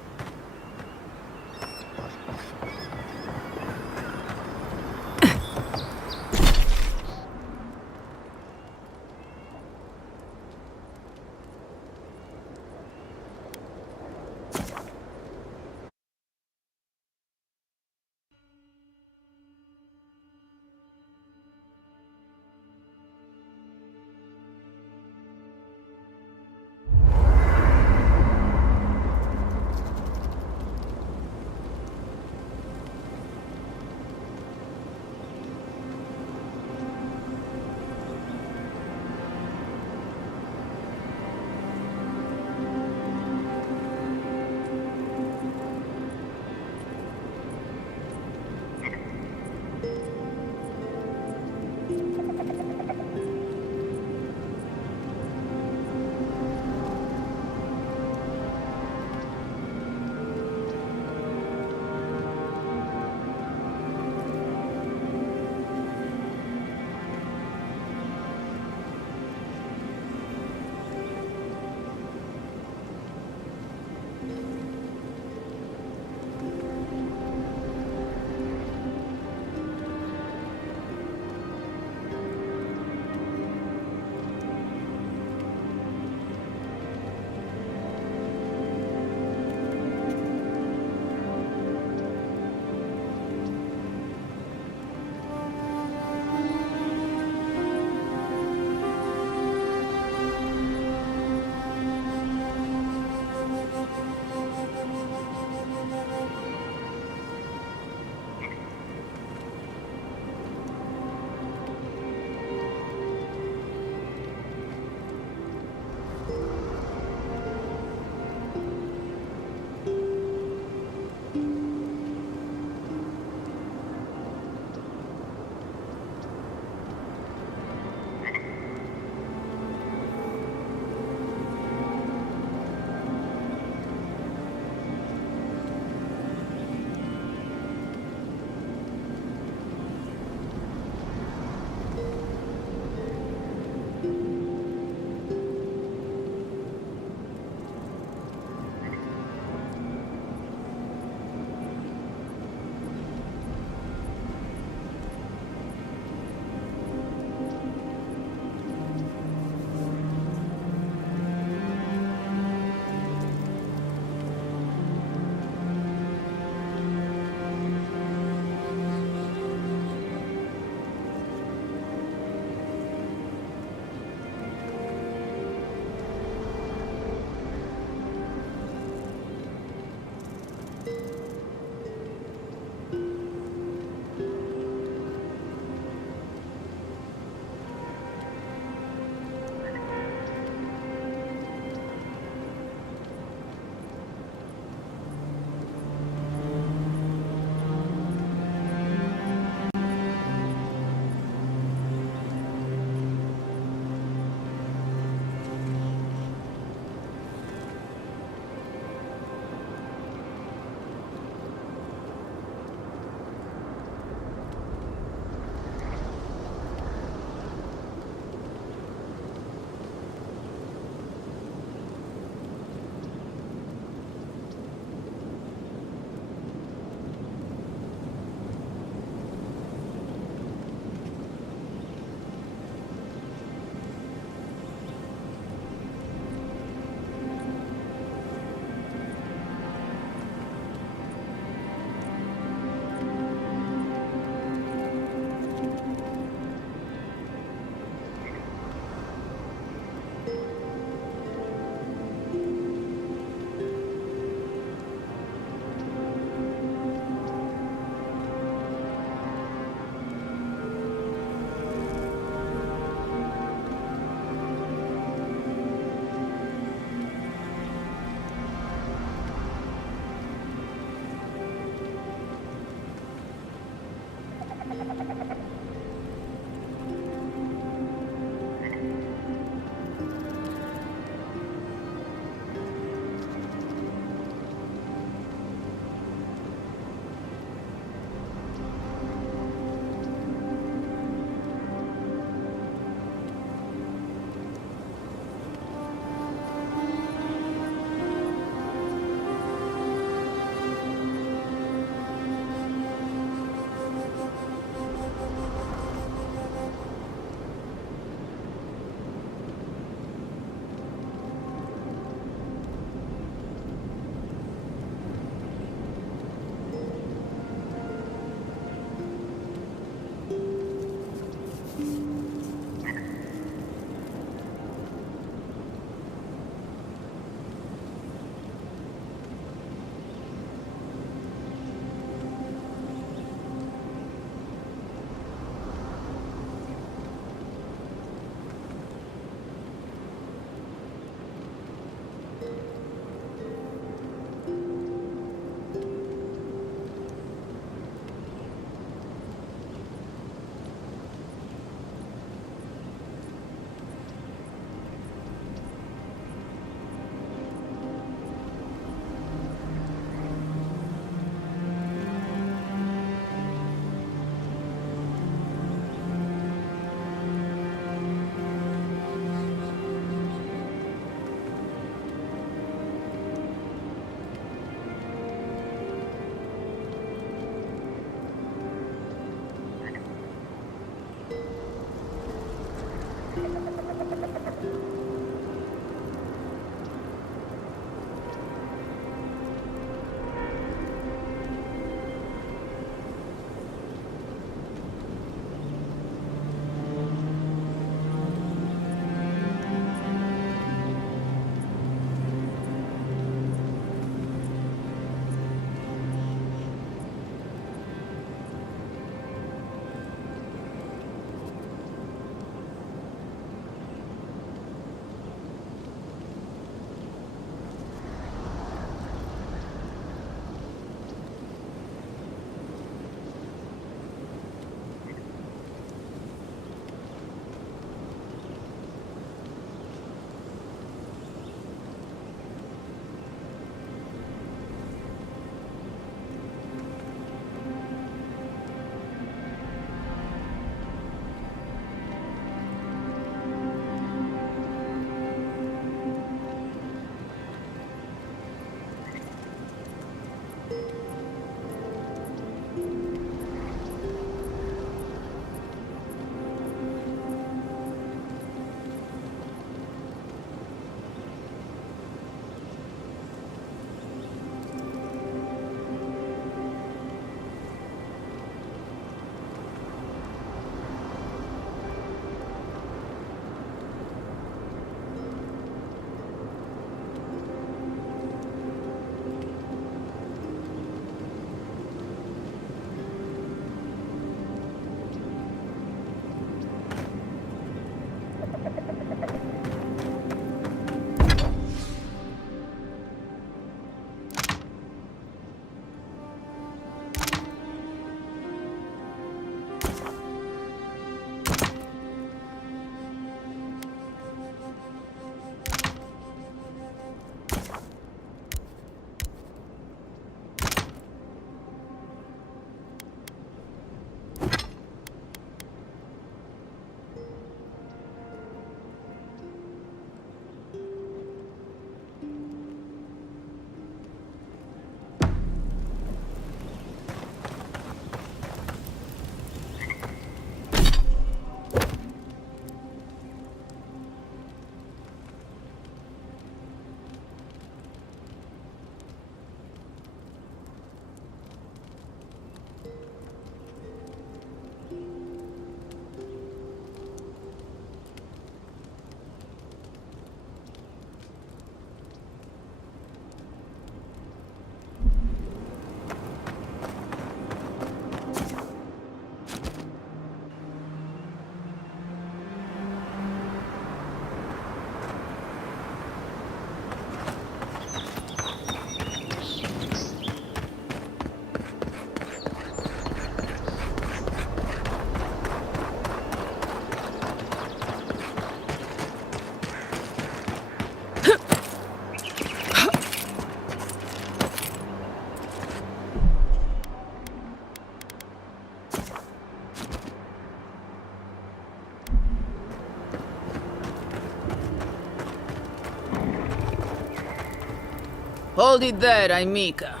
Hold it there, Aimika.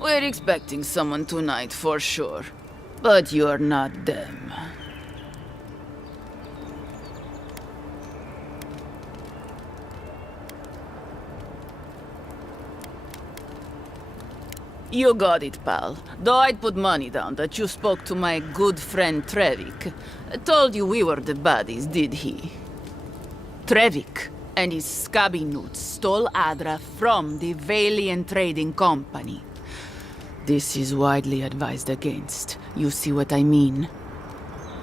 We're expecting someone tonight for sure. But you're not them. You got it, pal. Though I'd put money down that you spoke to my good friend Trevik. Told you we were the baddies, did he? Trevik and his scabby newts stole Adra from the Valiant Trading Company. This is widely advised against. You see what I mean?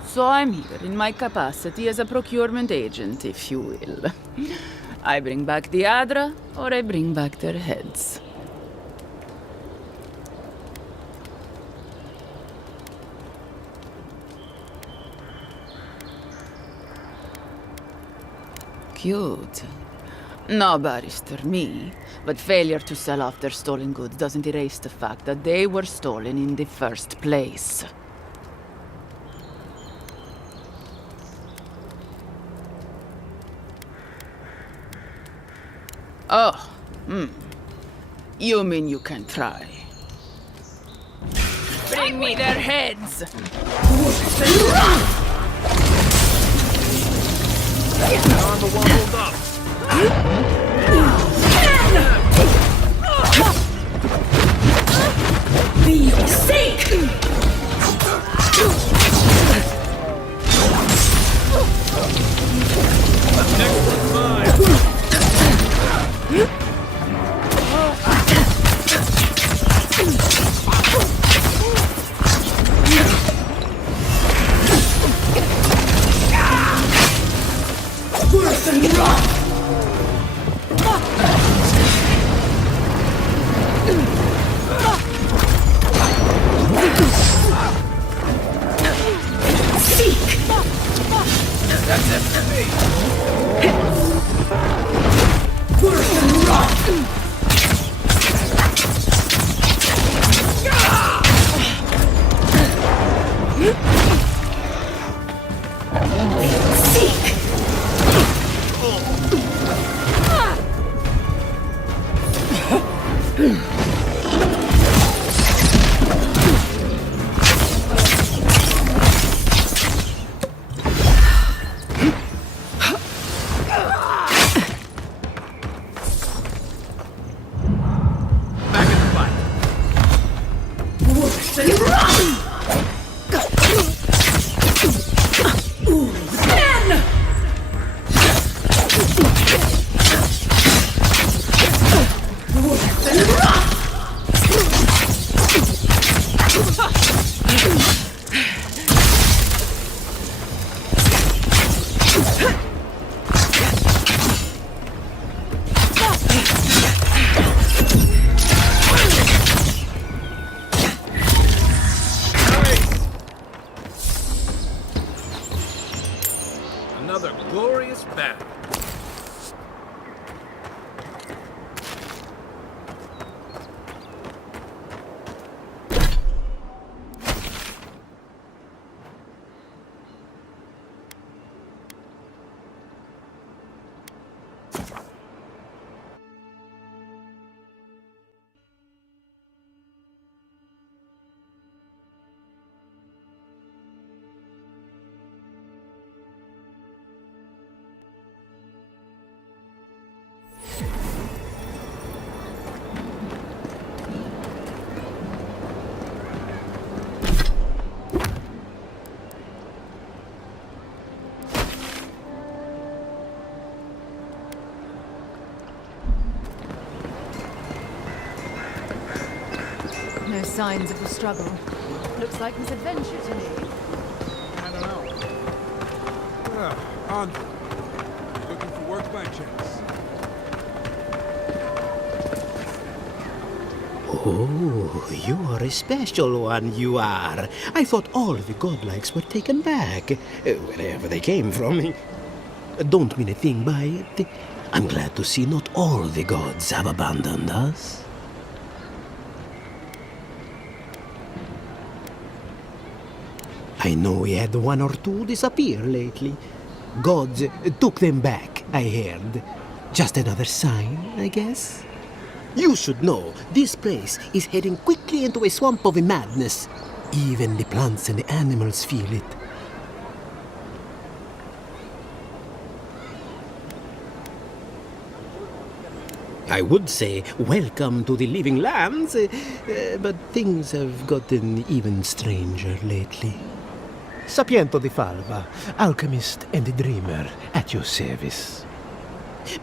So I'm here in my capacity as a procurement agent, if you will. I bring back the Adra, or I bring back their heads. Cute. No, Barrister, me. But failure to sell off their stolen goods doesn't erase the fact that they were stolen in the first place. Oh, You mean you can try? Bring me their heads! On the wall, hold up. Be your sake! Next one's mine. Worse than rock! That's it for me. Worse than rock! Another glorious battle. No signs of the struggle. Looks like misadventure to me. I don't know. On. Looking for work by chance? Oh, you are a special one, you are. I thought all the godlikes were taken back, wherever they came from. Don't mean a thing by it. I'm glad to see not all the gods have abandoned us. I know we had one or two disappear lately. Gods took them back, I heard. Just another sign, I guess. You should know, this place is heading quickly into a swamp of madness. Even the plants and the animals feel it. I would say welcome to the living lands, but things have gotten even stranger lately. Sapiento di Falva, alchemist and dreamer, at your service.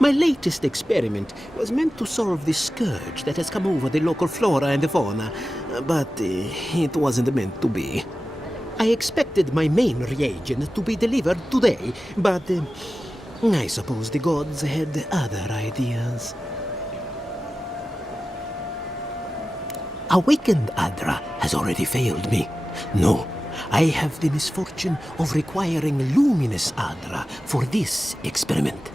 My latest experiment was meant to solve the scourge that has come over the local flora and fauna, but it wasn't meant to be. I expected my main reagent to be delivered today, but I suppose the gods had other ideas. Awakened Adra has already failed me. No, I have the misfortune of requiring luminous Adra for this experiment.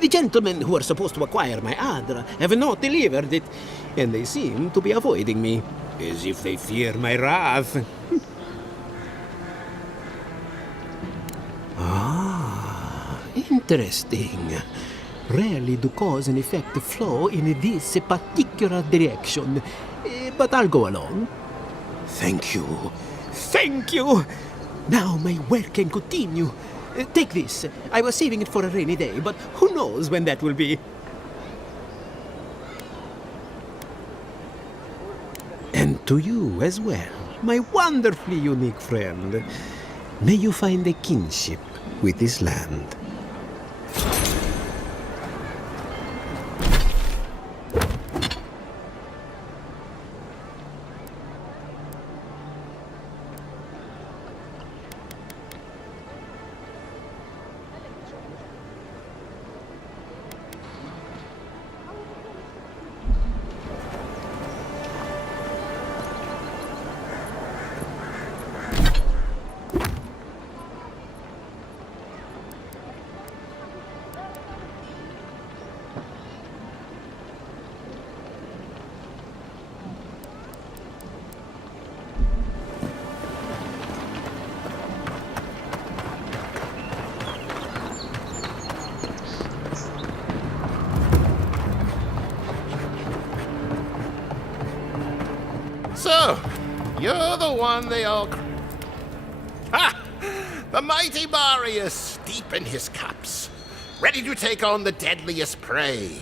The gentlemen who are supposed to acquire my Adra have not delivered it, and they seem to be avoiding me, as if they fear my wrath. Interesting. Rarely do cause and effect flow in this particular direction, but I'll go along. Thank you. Thank you! Now my work can continue. Take this. I was saving it for a rainy day, but who knows when that will be. And to you as well, my wonderfully unique friend. May you find a kinship with this land. So, you're the one they all... Ha! The mighty Marius, deep in his cups, ready to take on the deadliest prey,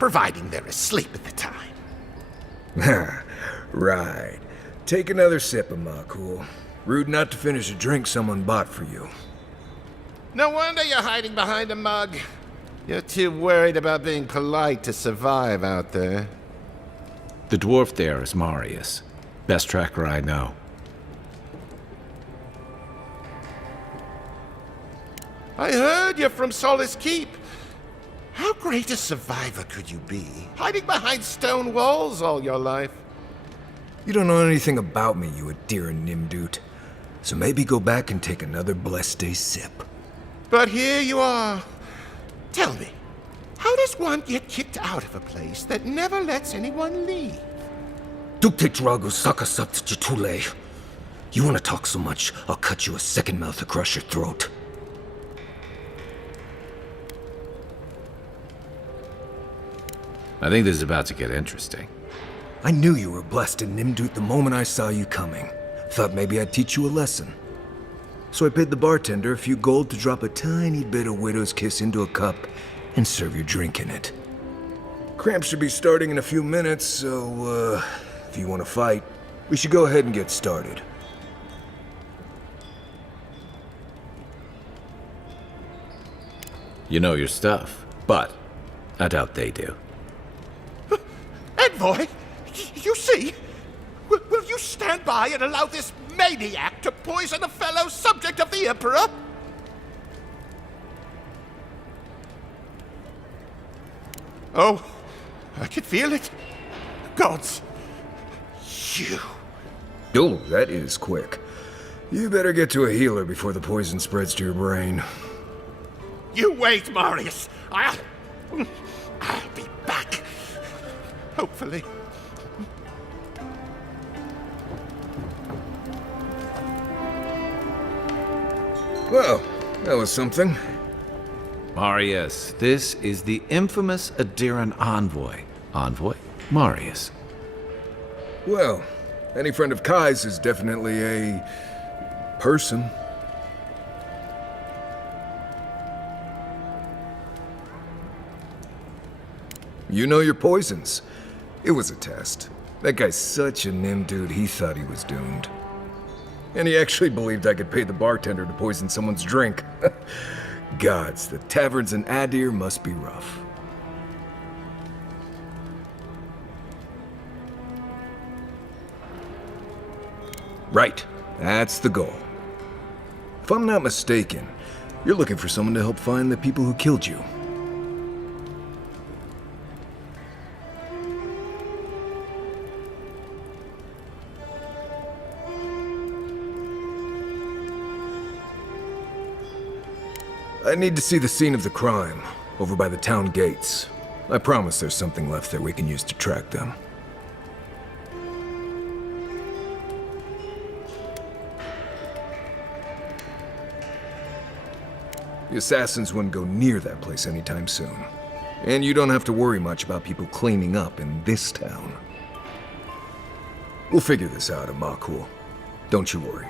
providing they're asleep at the time. Right. Take another sip of my cool. Rude not to finish a drink someone bought for you. No wonder you're hiding behind a mug. You're too worried about being polite to survive out there. The dwarf there is Marius. Best tracker I know. I heard you're from Solace Keep. How great a survivor could you be, hiding behind stone walls all your life? You don't know anything about me, you Adiran Nimdut. So maybe go back and take another blessed day sip. But here you are. Tell me, how does one get kicked out of a place that never lets anyone leave? Duktetrago Sakasat Jitule. You want to talk so much, I'll cut you a second mouth across your throat. I think this is about to get interesting. I knew you were blessed in Nimdut the moment I saw you coming. Thought maybe I'd teach you a lesson. So I paid the bartender a few gold to drop a tiny bit of Widow's Kiss into a cup and serve your drink in it. Cramp should be starting in a few minutes, so, if you want to fight, we should go ahead and get started. You know your stuff, but I doubt they do. Envoy, you see? Will you stand by and allow this maniac to poison a fellow subject of the Emperor? Oh, I can feel it. Gods, you. Oh, that is quick. You better get to a healer before the poison spreads to your brain. You wait, Marius. I'll be back. Hopefully. Well, that was something. Marius, this is the infamous Adiran envoy. Envoy Marius. Well, any friend of Kai's is definitely a person. You know your poisons. It was a test. That guy's such a nim dude, he thought he was doomed. And he actually believed I could pay the bartender to poison someone's drink. Gods, the taverns in Adir must be rough. Right, that's the goal. If I'm not mistaken, you're looking for someone to help find the people who killed you. I need to see the scene of the crime, over by the town gates. I promise there's something left there we can use to track them. The assassins wouldn't go near that place anytime soon. And you don't have to worry much about people cleaning up in this town. We'll figure this out at Makul. Don't you worry.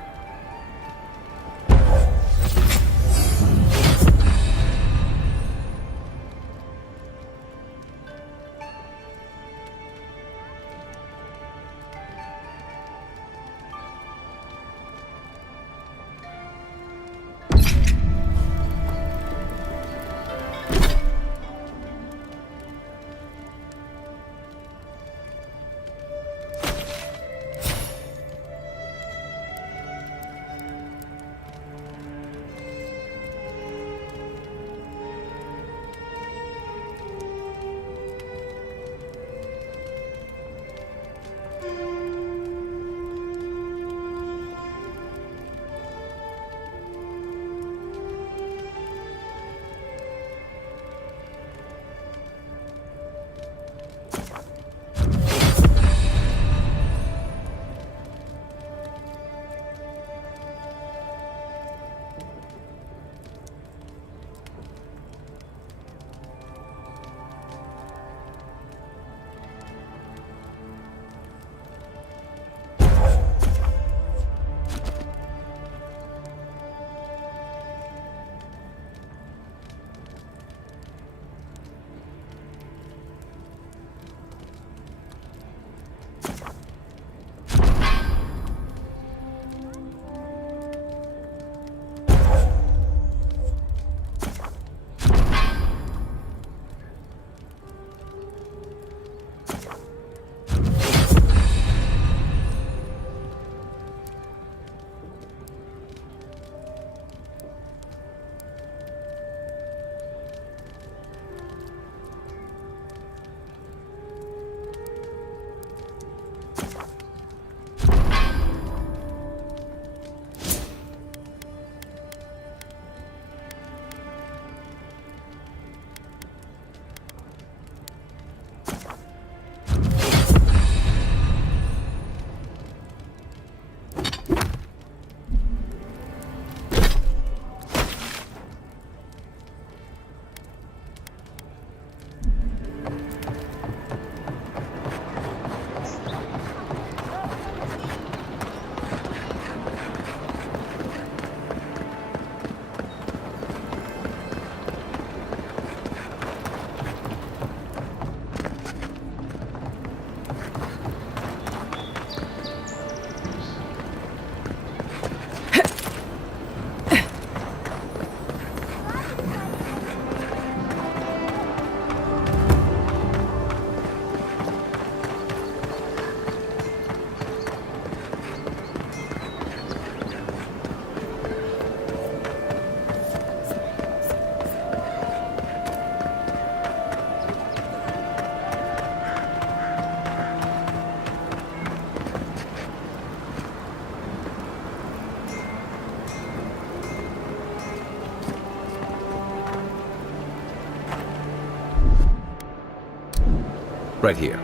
Right here.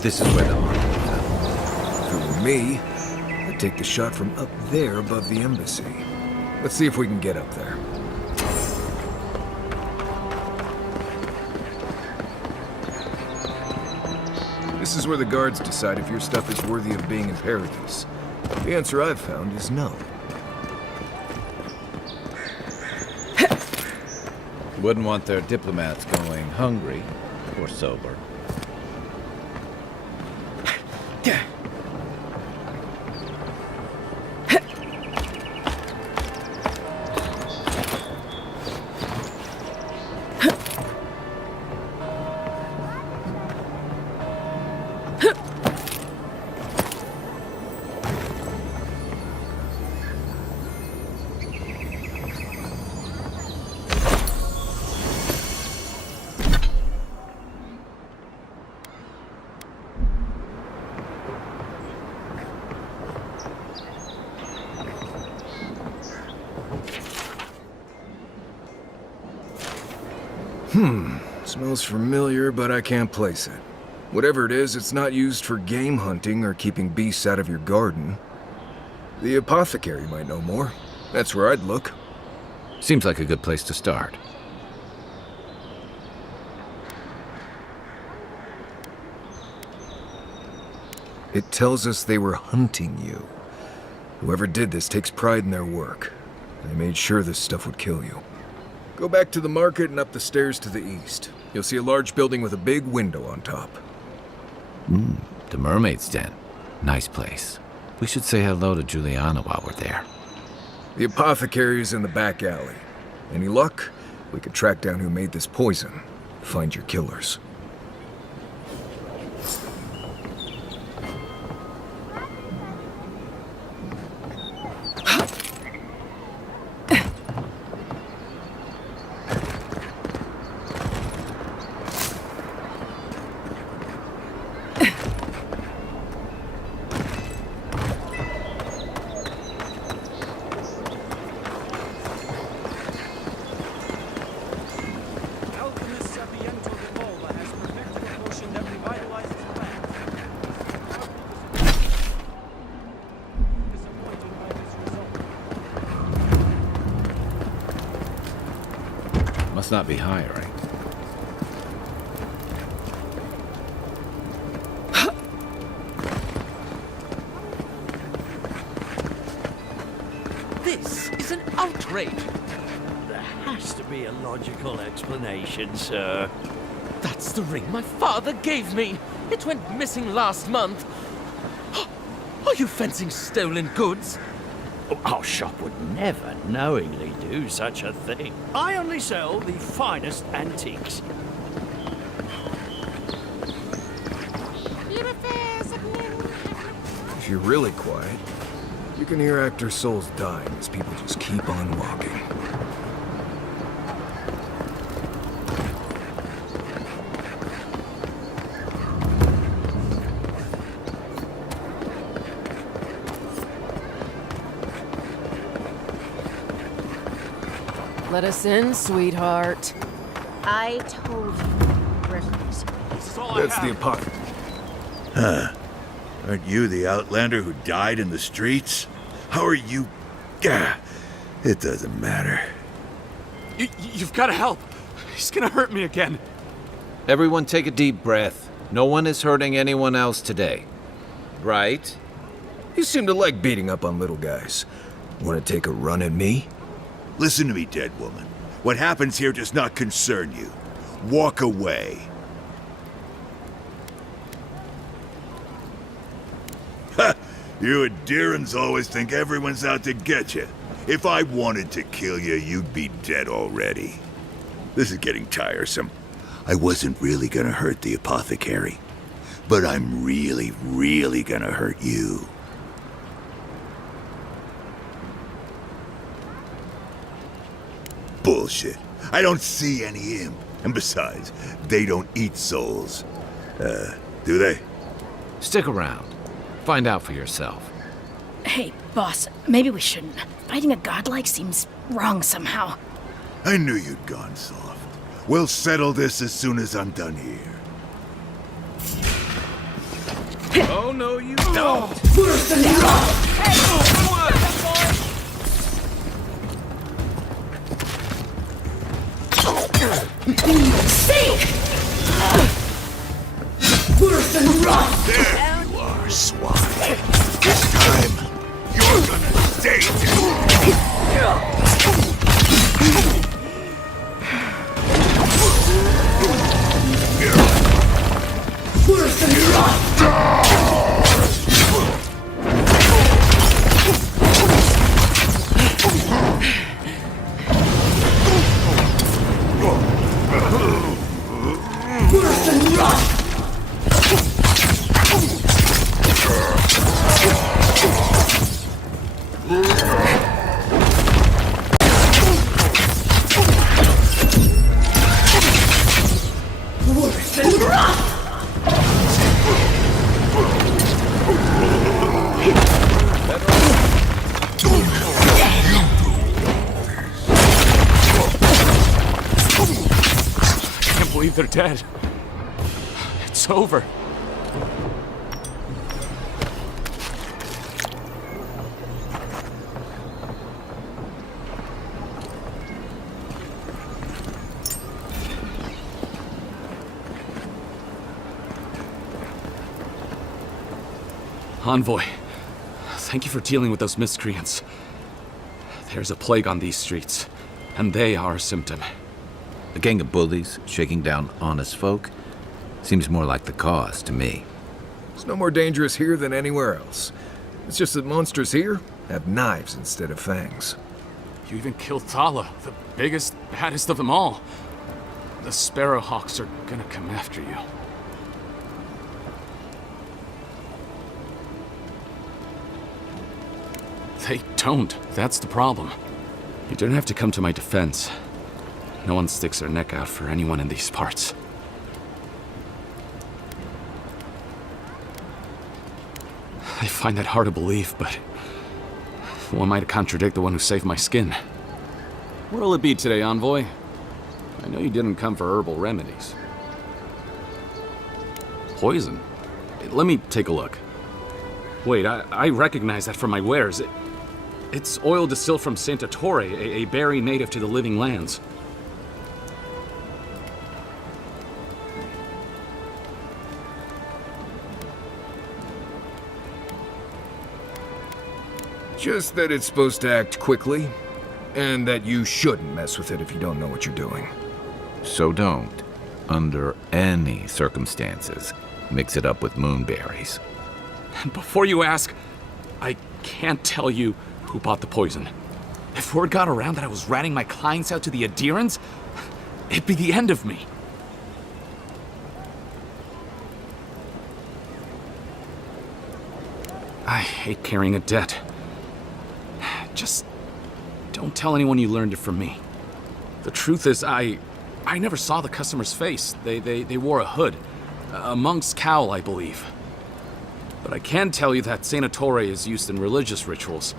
This is where the Envoy fell. If it were me, I'd take the shot from up there above the embassy. Let's see if we can get up there. This is where the guards decide if your stuff is worthy of being in paradise. The answer I've found is no. Wouldn't want their diplomats going hungry or sober. Smells familiar, but I can't place it. Whatever it is, it's not used for game hunting or keeping beasts out of your garden. The apothecary might know more. That's where I'd look. Seems like a good place to start. It tells us they were hunting you. Whoever did this takes pride in their work. They made sure this stuff would kill you. Go back to the market and up the stairs to the east. You'll see a large building with a big window on top. The Mermaid's Den. Nice place. We should say hello to Juliana while we're there. The apothecary is in the back alley. Any luck? We could track down who made this poison. Find your killers. Must not be hiring. This is an outrage. There has to be a logical explanation, sir. That's the ring my father gave me. It went missing last month. Are you fencing stolen goods? Oh, our shop would never knowingly do such a thing. I only sell the finest antiques. If you're really quiet, you can hear actor souls dying as people just keep on walking. Let us in, sweetheart. I told you, Rickles. That's the apothecary. Huh. Aren't you the outlander who died in the streets? How are you... Gah, it doesn't matter. You've got to help. He's gonna hurt me again. Everyone take a deep breath. No one is hurting anyone else today. Right? You seem to like beating up on little guys. Want to take a run at me? Listen to me, dead woman. What happens here does not concern you. Walk away. Ha! You Adirans always think everyone's out to get you. If I wanted to kill you, you'd be dead already. This is getting tiresome. I wasn't really gonna hurt the apothecary, but I'm really, really gonna hurt you. Bullshit. I don't see any imp. And besides, they don't eat souls. Do they? Stick around. Find out for yourself. Hey, boss, maybe we shouldn't. Fighting a godlike seems wrong somehow. I knew you'd gone soft. We'll settle this as soon as I'm done here. Oh, no, you don't. Worse than Sink! Worse There you are, swine. This time, you're gonna stay Worse than They're dead. It's over. Envoy, thank you for dealing with those miscreants. There's a plague on these streets, and they are a symptom. A gang of bullies shaking down honest folk? Seems more like the cause to me. It's no more dangerous here than anywhere else. It's just that monsters here have knives instead of fangs. You even killed Thala, the biggest, baddest of them all. The Sparrowhawks are gonna come after you. They don't. That's the problem. You don't have to come to my defense. No one sticks their neck out for anyone in these parts. I find that hard to believe, but who am I to contradict the one who saved my skin? What'll it be today, Envoy? I know you didn't come for herbal remedies. Poison? Let me take a look. Wait, I recognize that from my wares. It's oil distilled from Santa Torre, a berry native to the Living Lands. Just that it's supposed to act quickly, and that you shouldn't mess with it if you don't know what you're doing. So don't, under any circumstances, mix it up with moonberries. And before you ask, I can't tell you who bought the poison. If word got around that I was ratting my clients out to the Adherents, it'd be the end of me. I hate carrying a debt. Just don't tell anyone you learned it from me. The truth is, I never saw the customer's face. They wore a hood. A monk's cowl, I believe. But I can tell you that Santa Torre is used in religious rituals.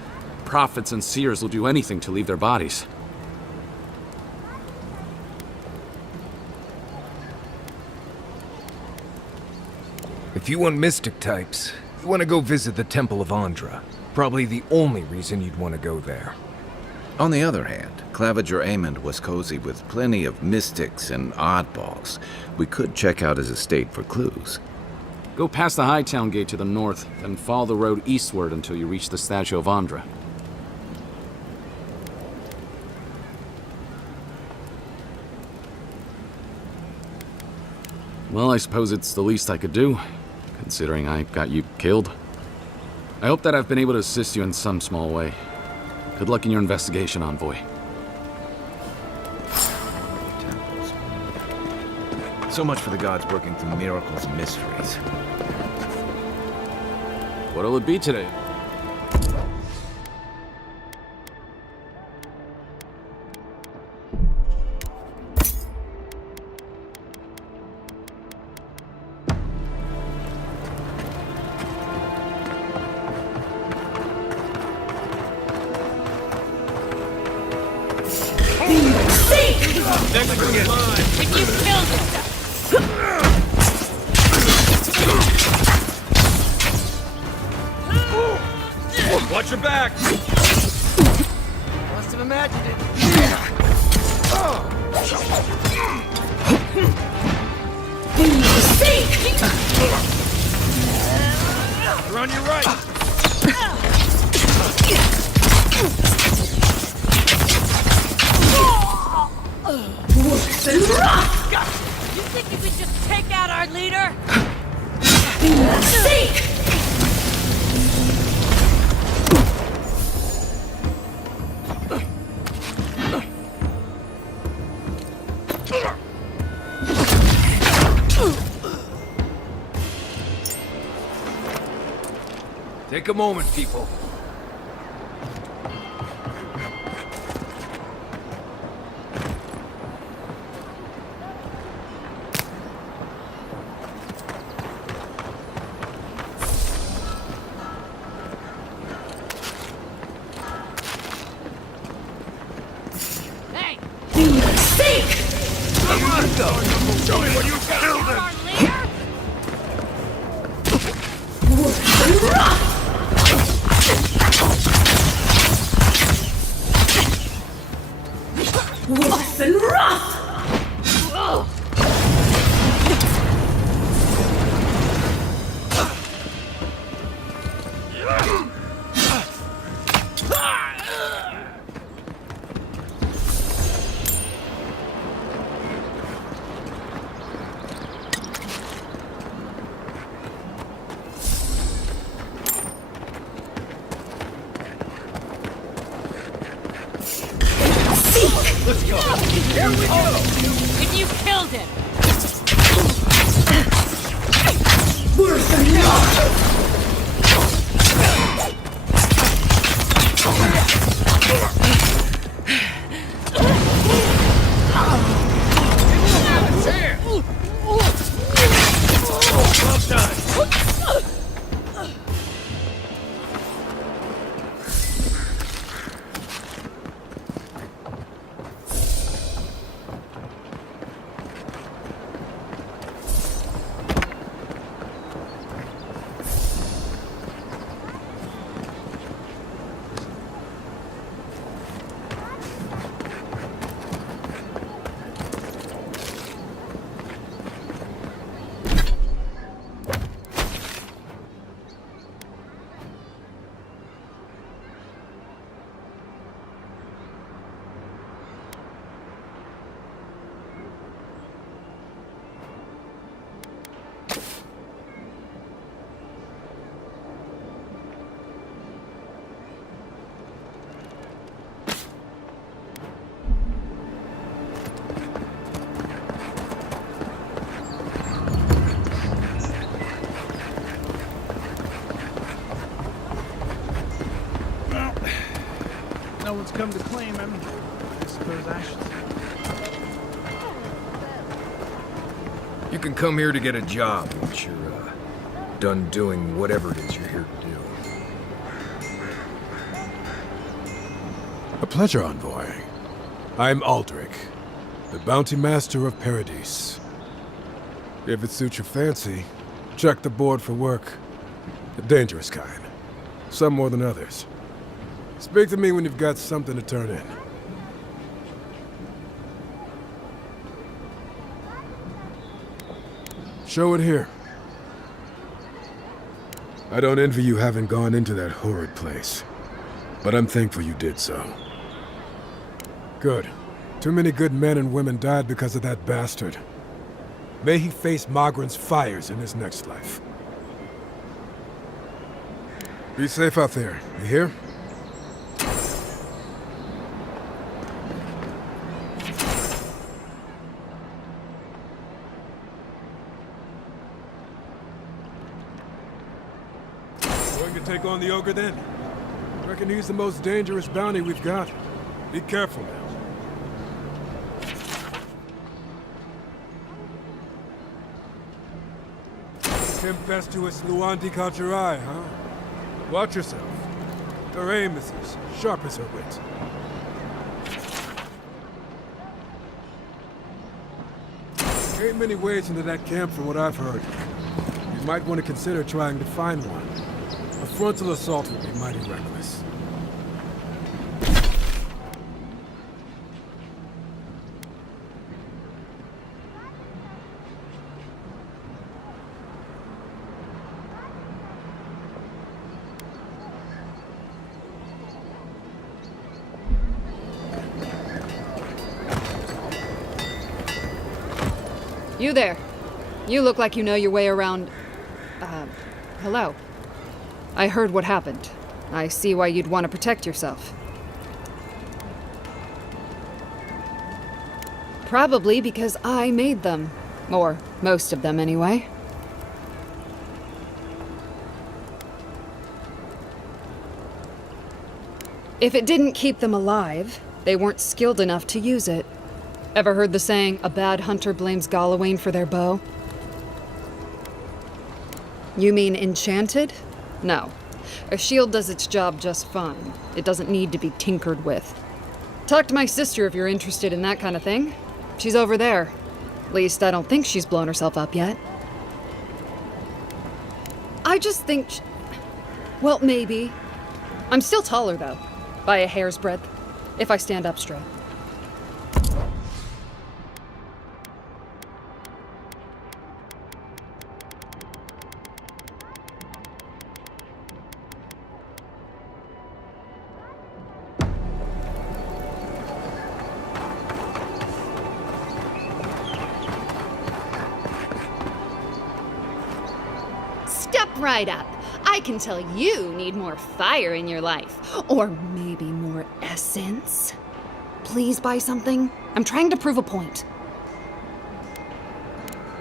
Prophets and seers will do anything to leave their bodies. If you want mystic types, you want to go visit the Temple of Andra. Probably the only reason you'd want to go there. On the other hand, Claviger Amond was cozy with plenty of mystics and oddballs. We could check out his estate for clues. Go past the Hightown Gate to the north, then follow the road eastward until you reach the statue of Andra. Well, I suppose it's the least I could do, considering I got you killed. I hope that I've been able to assist you in some small way. Good luck in your investigation, Envoy. So much for the gods working through miracles and mysteries. What'll it be today? Watch your back! Must have imagined it. You're on your right! You think you could just take out our leader? Seek! Take a moment, people. Hey! Seek! Show me what you got! Our leader? Rough and rough! Let's go! Here we go! And you killed him! Worse than enough! Well done! No one's come to claim him. I suppose I should. You can come here to get a job once you're done doing whatever it is you're here to do. A pleasure, Envoy. I'm Aldrich, the Bounty Master of Paradise. If it suits your fancy, check the board for work. The dangerous kind. Some more than others. Speak to me when you've got something to turn in. Show it here. I don't envy you having gone into that horrid place, but I'm thankful you did so. Good. Too many good men and women died because of that bastard. May he face Magran's fires in his next life. Be safe out there, you hear? Going to take on the ogre then? Reckon he's the most dangerous bounty we've got. Be careful now. Tempestuous Luanti Kachirai, huh? Watch yourself. Her aim is as sharp as her wit. Ain't many ways into that camp from what I've heard. You might want to consider trying to find one. A frontal assault would be mighty reckless. You there. You look like you know your way around... hello. I heard what happened. I see why you'd want to protect yourself. Probably because I made them. Or most of them, anyway. If it didn't keep them alive, they weren't skilled enough to use it. Ever heard the saying, a bad hunter blames Galawain for their bow? You mean enchanted? No. A shield does its job just fine. It doesn't need to be tinkered with. Talk to my sister if you're interested in that kind of thing. She's over there. At least I don't think she's blown herself up yet. I just think... Well, maybe. I'm still taller, though. By a hair's breadth. If I stand up straight. Step right up. I can tell you need more fire in your life. Or maybe more essence. Please buy something. I'm trying to prove a point.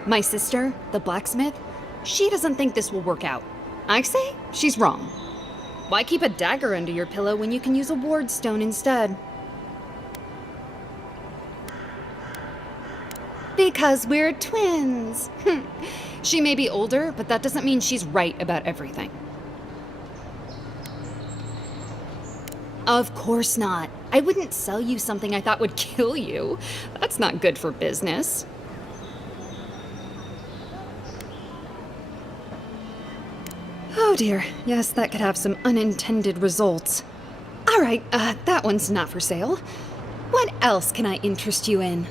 My sister, the blacksmith, she doesn't think this will work out. I say she's wrong. Why keep a dagger under your pillow when you can use a ward stone instead? Because we're twins. She may be older, but that doesn't mean she's right about everything. Of course not. I wouldn't sell you something I thought would kill you. That's not good for business. Oh dear. Yes, that could have some unintended results. All right, that one's not for sale. What else can I interest you in?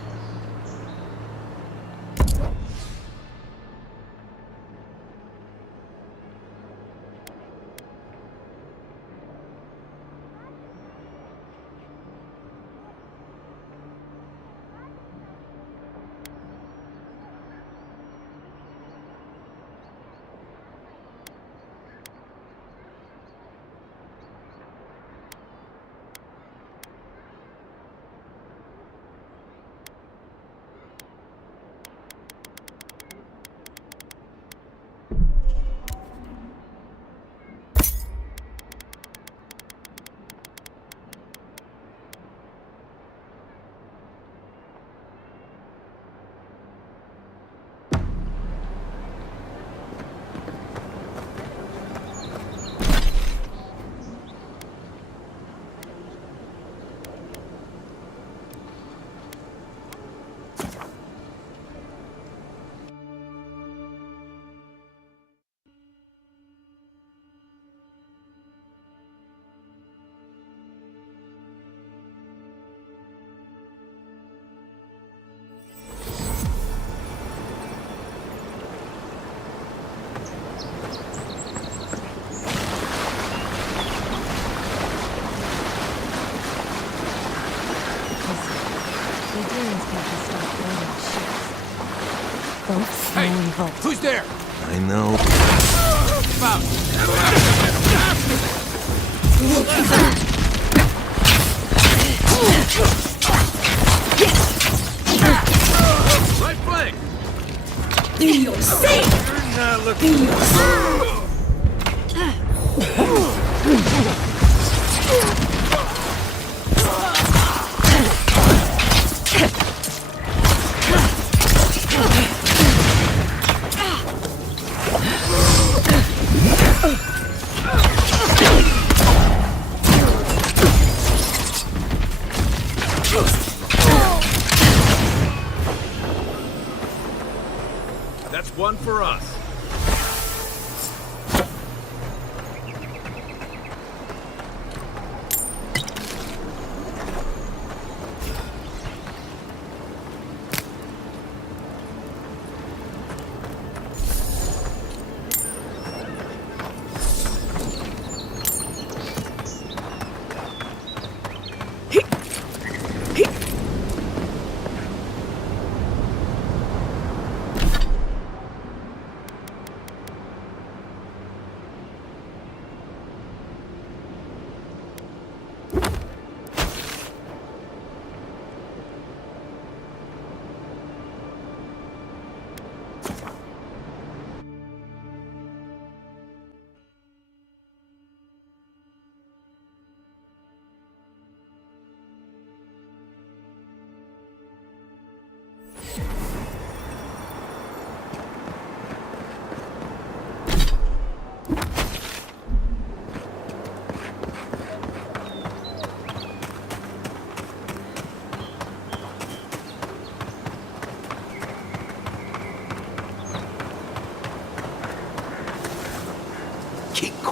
Hey, who's there? I know. Right flank! Dios! You're not looking... That's one for us.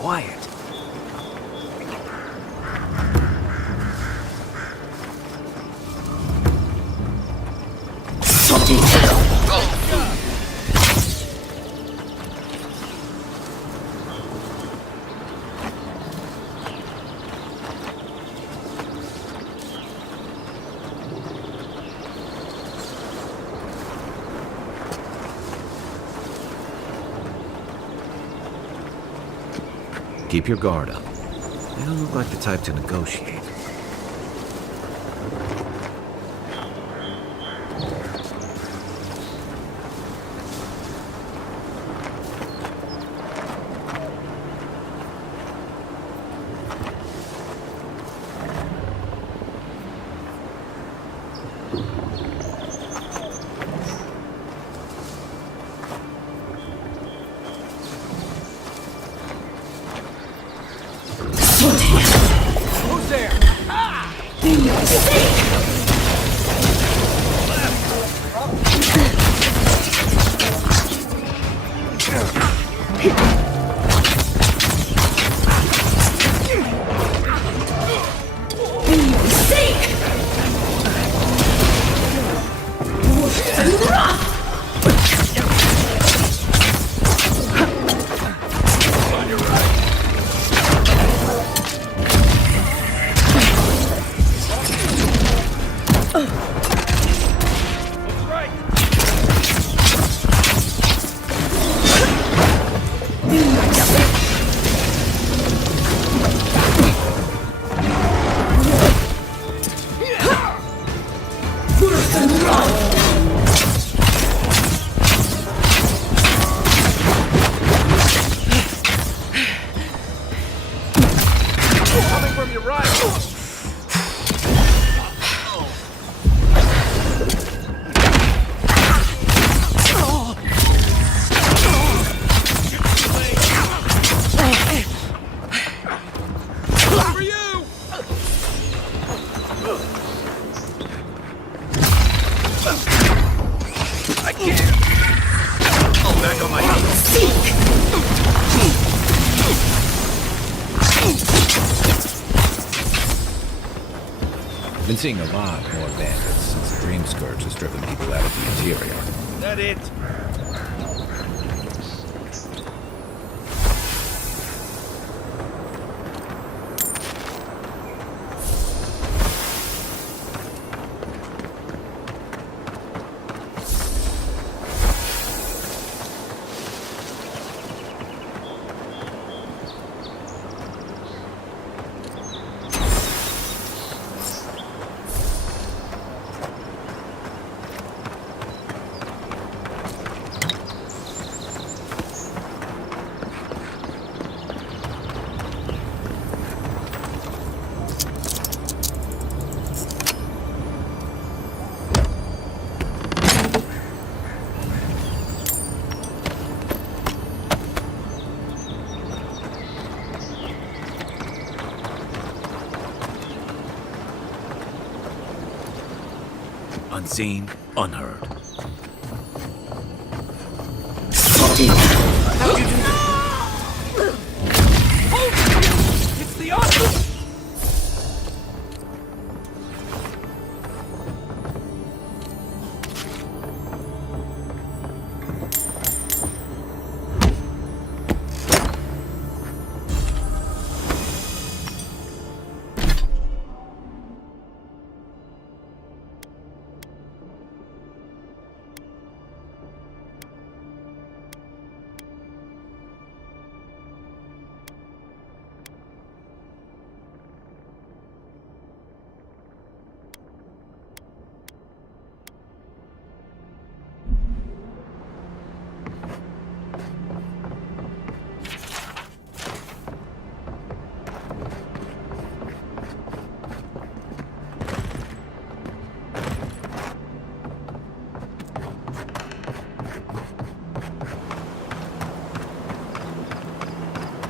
quiet. Keep your guard up. They don't look like the type to negotiate. Who's there? Coming from your right. For you! I can't. Back on my I've been seeing a lot more bandits since the Dream Scourge has driven people out of the interior. That it? Unseen, unheard. How'd you do that? It's the other!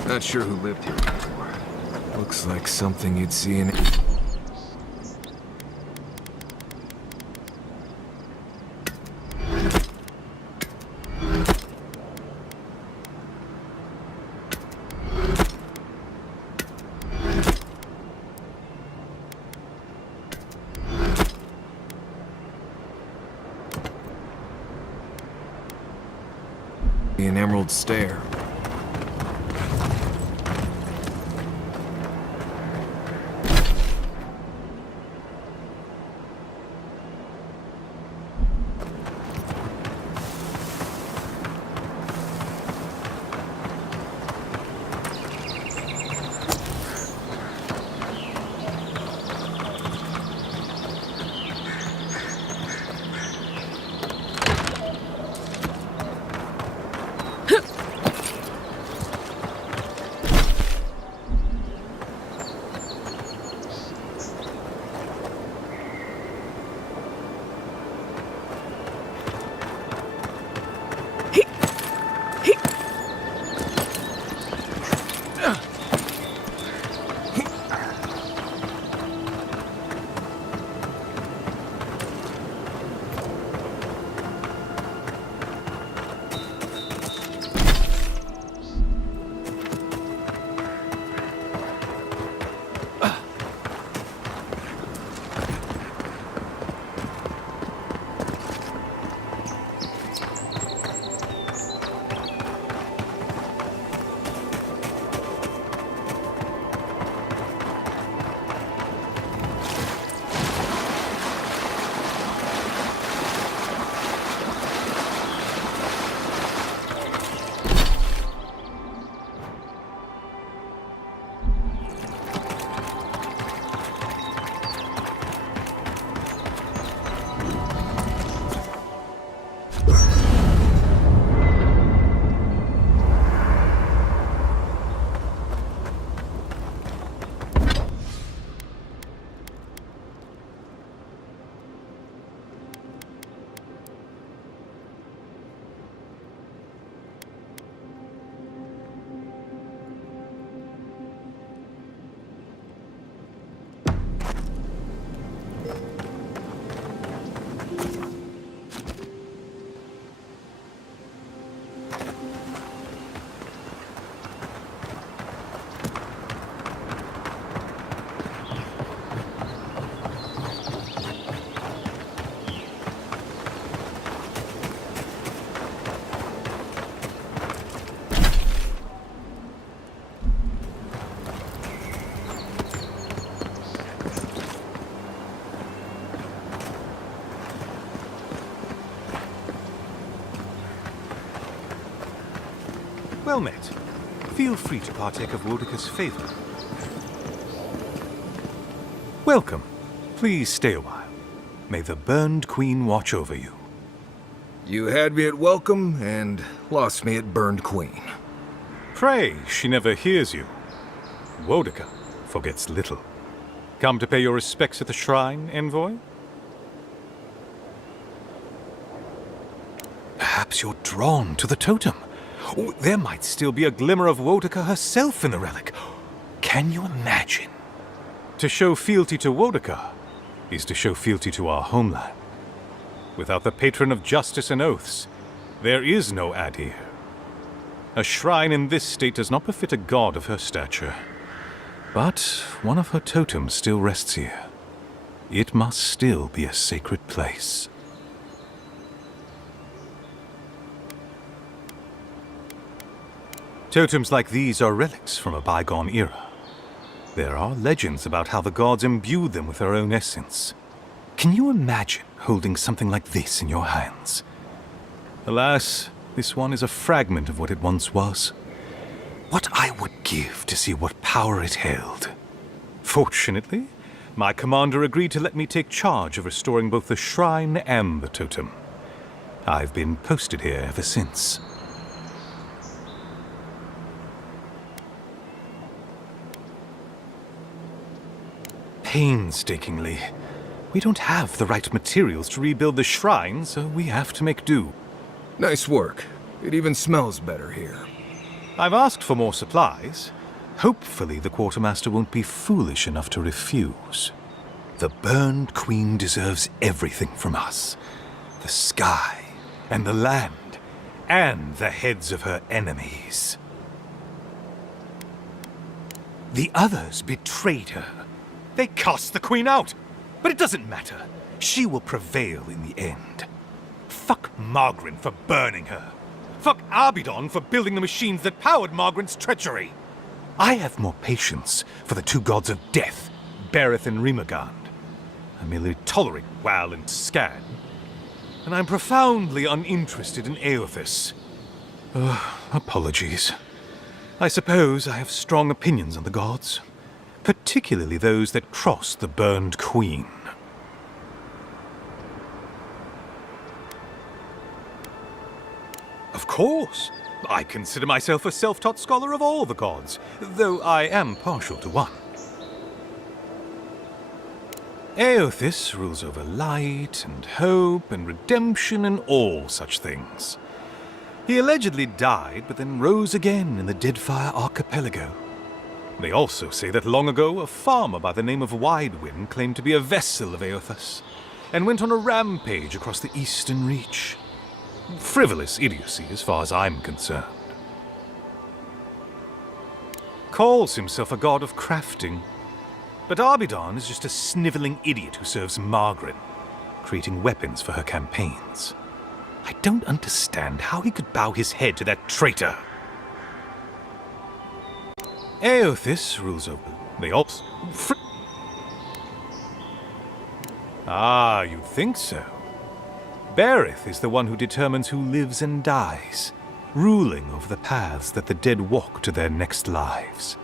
Not sure who lived here before. Looks like something you'd see in... old stare. Well met. Feel free to partake of Wodeka's favor. Welcome. Please stay a while. May the Burned Queen watch over you. You had me at welcome and lost me at Burned Queen. Pray, she never hears you. Wodeka forgets little. Come to pay your respects at the shrine, envoy? Perhaps you're drawn to the totem. Oh, there might still be a glimmer of Wodeka herself in the relic. Can you imagine? To show fealty to Wodeka is to show fealty to our homeland. Without the patron of justice and oaths, there is no Adir. A shrine in this state does not befit a god of her stature. But one of her totems still rests here. It must still be a sacred place. Totems like these are relics from a bygone era. There are legends about how the gods imbued them with their own essence. Can you imagine holding something like this in your hands? Alas, this one is a fragment of what it once was. What I would give to see what power it held. Fortunately, my commander agreed to let me take charge of restoring both the shrine and the totem. I've been posted here ever since. Painstakingly. We don't have the right materials to rebuild the shrine, so we have to make do. Nice work. It even smells better here. I've asked for more supplies. Hopefully the quartermaster won't be foolish enough to refuse. The Burned Queen deserves everything from us. The sky, and the land, and the heads of her enemies. The others betrayed her. They cast the Queen out. But it doesn't matter. She will prevail in the end. Fuck Margaret for burning her. Fuck Arbidon for building the machines that powered Margaret's treachery. I have more patience for the two gods of death, Bereth and Rimagand. I merely tolerate Wal and Scan. And I'm profoundly uninterested in Eothas. Apologies. I suppose I have strong opinions on the gods, particularly those that cross the Burned Queen. Of course. I consider myself a self-taught scholar of all the gods, though I am partial to one. Eothas rules over light and hope and redemption and all such things. He allegedly died, but then rose again in the Deadfire Archipelago. They also say that long ago, a farmer by the name of Widewind claimed to be a vessel of Eothas, and went on a rampage across the Eastern Reach. Frivolous idiocy, as far as I'm concerned. Calls himself a god of crafting, but Arbidon is just a sniveling idiot who serves Margaret, creating weapons for her campaigns. I don't understand how he could bow his head to that traitor. Eothas rules over. They also. You think so? Bereth is the one who determines who lives and dies, ruling over the paths that the dead walk to their next lives.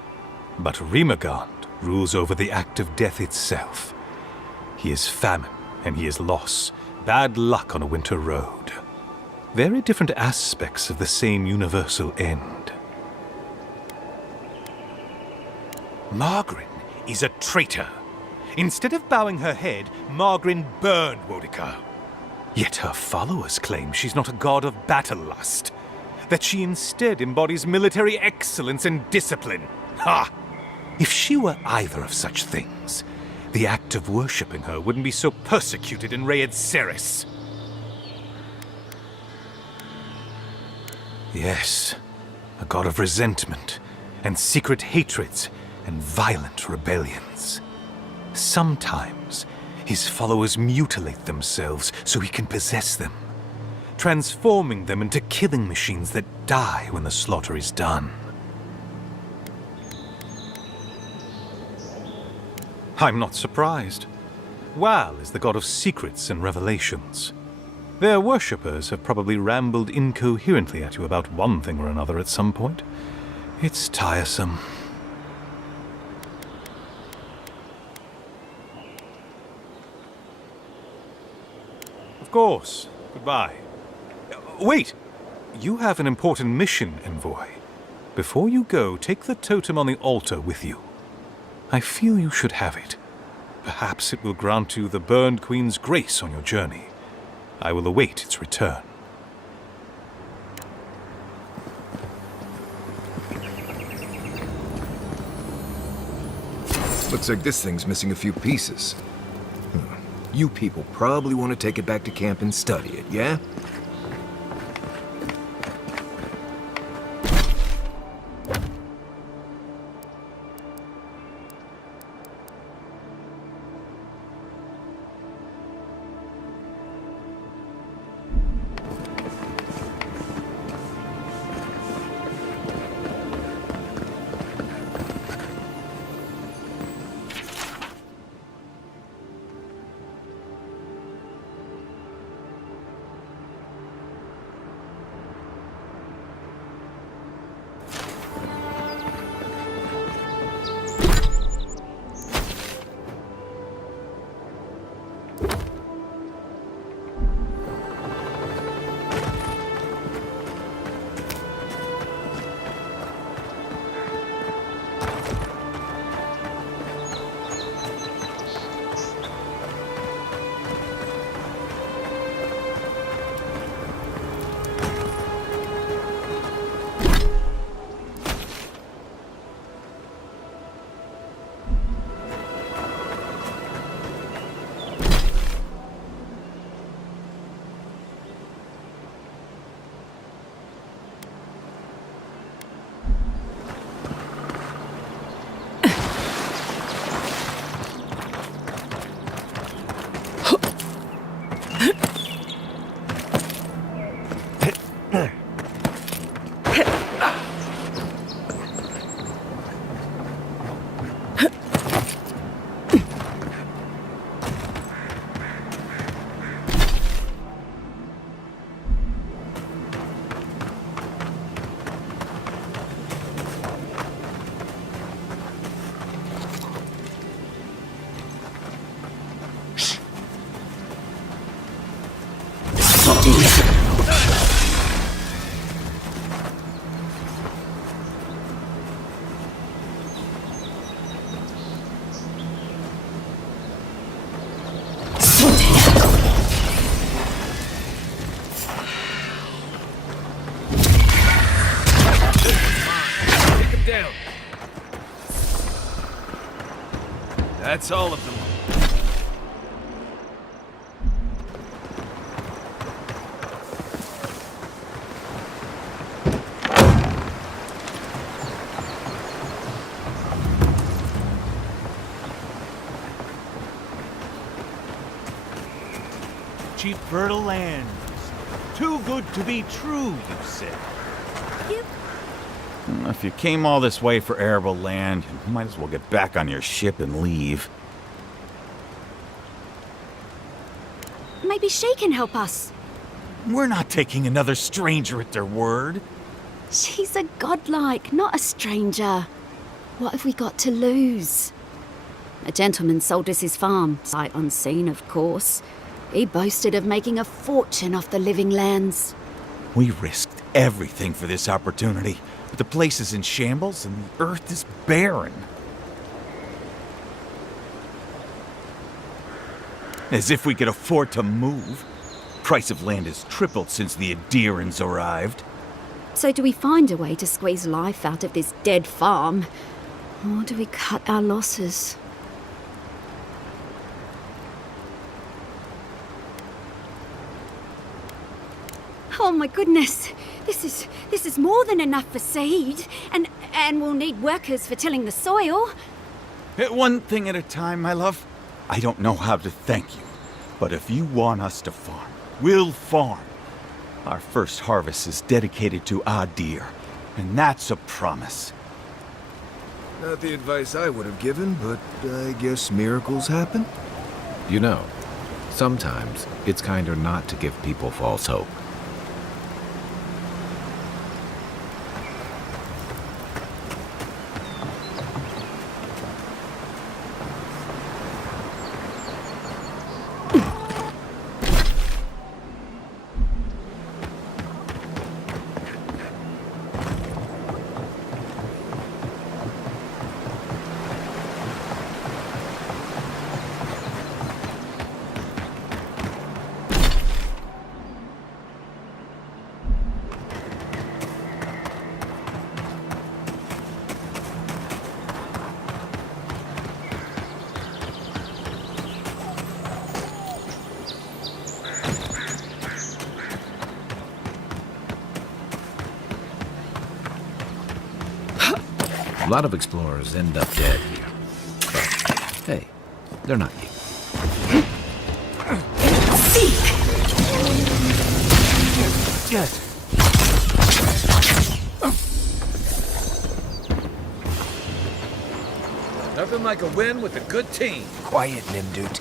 But Rimagand rules over the act of death itself. He is famine, and he is loss, bad luck on a winter road. Very different aspects of the same universal end. Margaret is a traitor. Instead of bowing her head, Margaret burned Wodica. Yet her followers claim she's not a god of battle lust, that she instead embodies military excellence and discipline. Ha! If she were either of such things, the act of worshipping her wouldn't be so persecuted in Rayed Ceres. Yes, a god of resentment, and secret hatreds, and violent rebellions. Sometimes, his followers mutilate themselves so he can possess them, transforming them into killing machines that die when the slaughter is done. I'm not surprised. Wal is the god of secrets and revelations. Their worshippers have probably rambled incoherently at you about one thing or another at some point. It's tiresome. Of course. Goodbye. Wait! You have an important mission, Envoy. Before you go, take the totem on the altar with you. I feel you should have it. Perhaps it will grant you the Burned Queen's grace on your journey. I will await its return. Looks like this thing's missing a few pieces. You people probably want to take it back to camp and study it, yeah? That's all of them. Cheap fertile land. Too good to be true, you said. If you came all this way for arable land, you might as well get back on your ship and leave. Maybe she can help us. We're not taking another stranger at their word. She's a godlike, not a stranger. What have we got to lose? A gentleman sold us his farm, sight unseen, of course. He boasted of making a fortune off the living lands. We risked everything for this opportunity, but the place is in shambles and the earth is barren. As if we could afford to move. Price of land has tripled since the Adirans arrived. So do we find a way to squeeze life out of this dead farm? Or do we cut our losses? Oh my goodness! This is more than enough for seed, and we'll need workers for tilling the soil. One thing at a time, my love. I don't know how to thank you, but if you want us to farm, we'll farm. Our first harvest is dedicated to Adir, and that's a promise. Not the advice I would have given, but I guess miracles happen. You know, sometimes it's kinder not to give people false hope. A lot of explorers end up dead here. But, hey, they're not you. Yes. Nothing like a win with a good team. Quiet, Nimdut.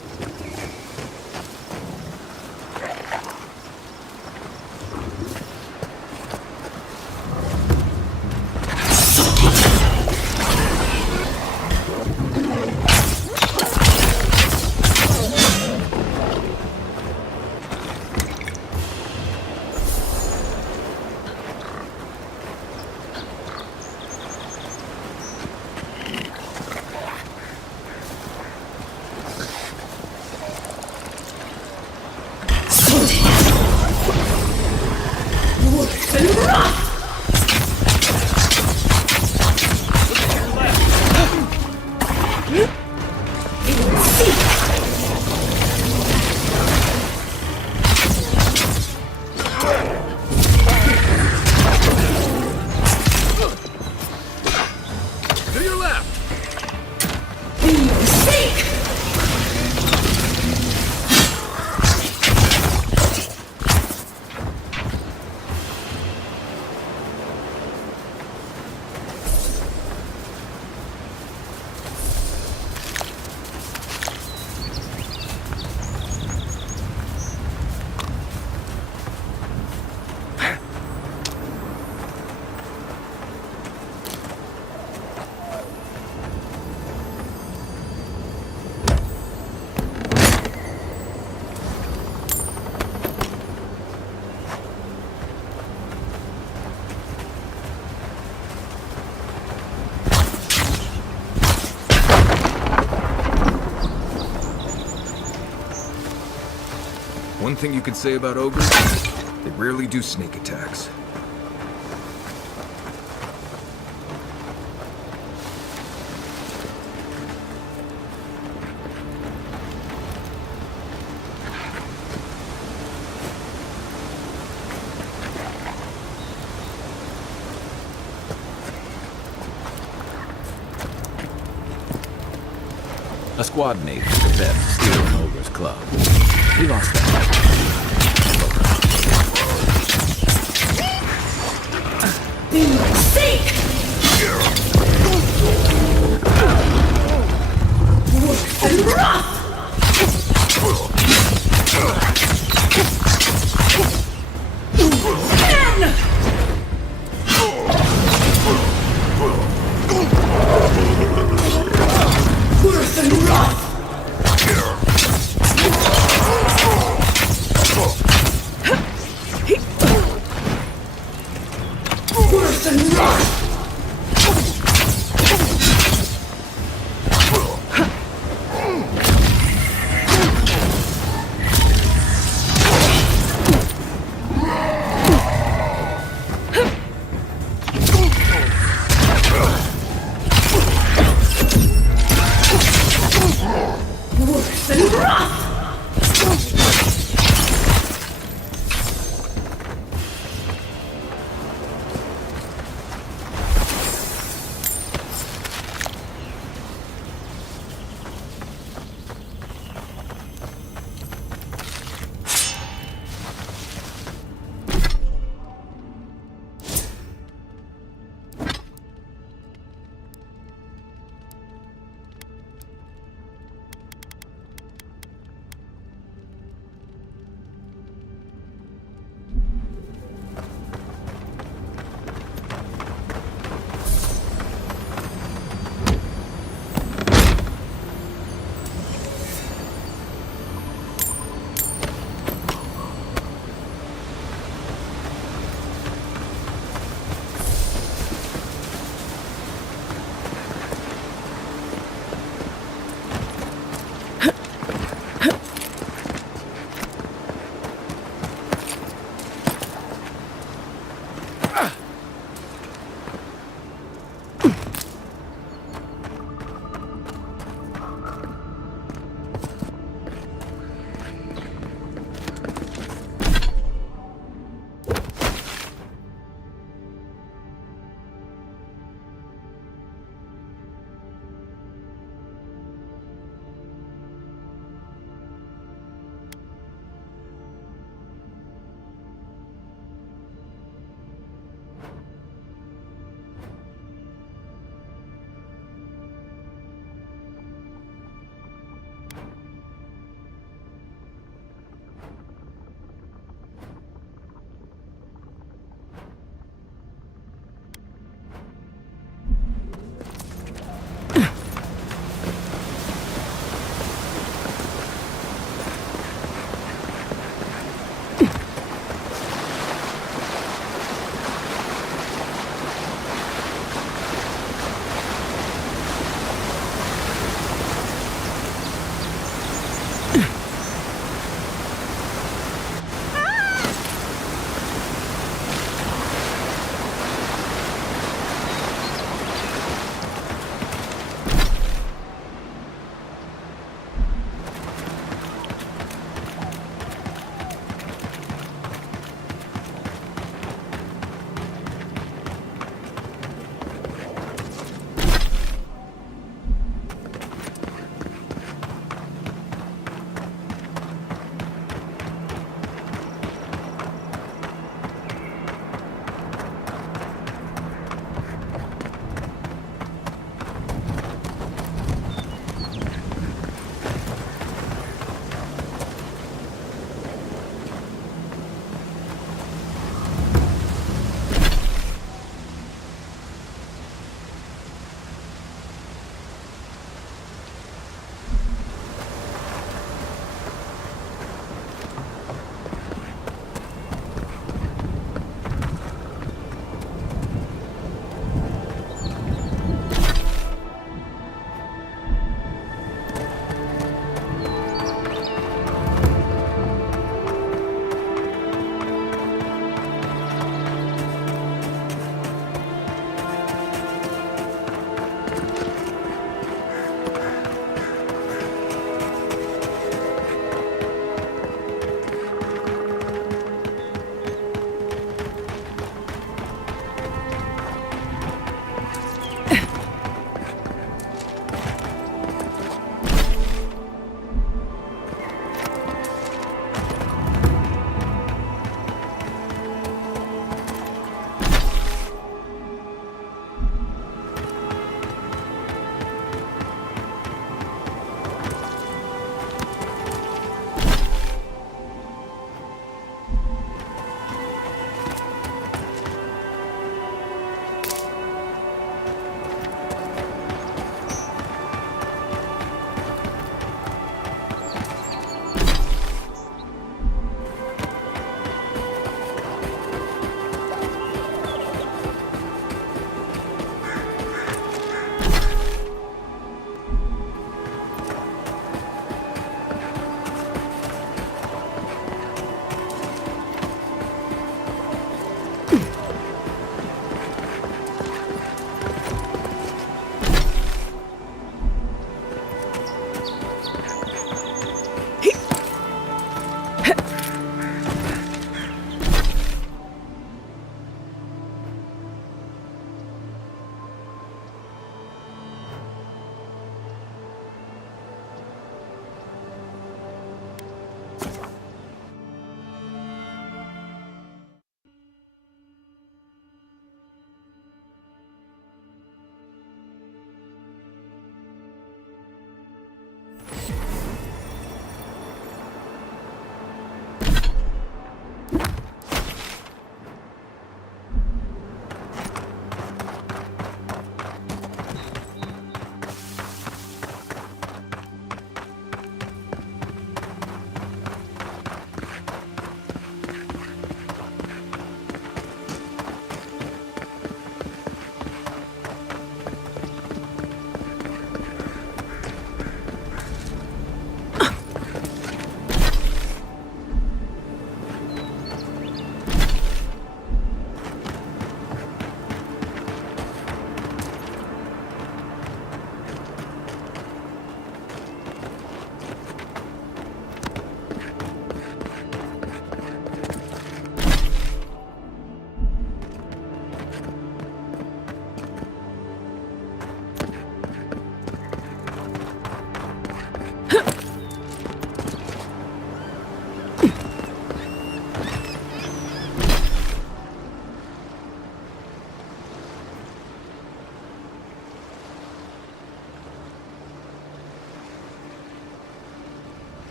One thing you could say about ogres, they rarely do sneak attacks. A squad mate was the vet to steal an ogre's club. He lost that. Seek! Wolf and rough! Worth and rough! Worth and rough!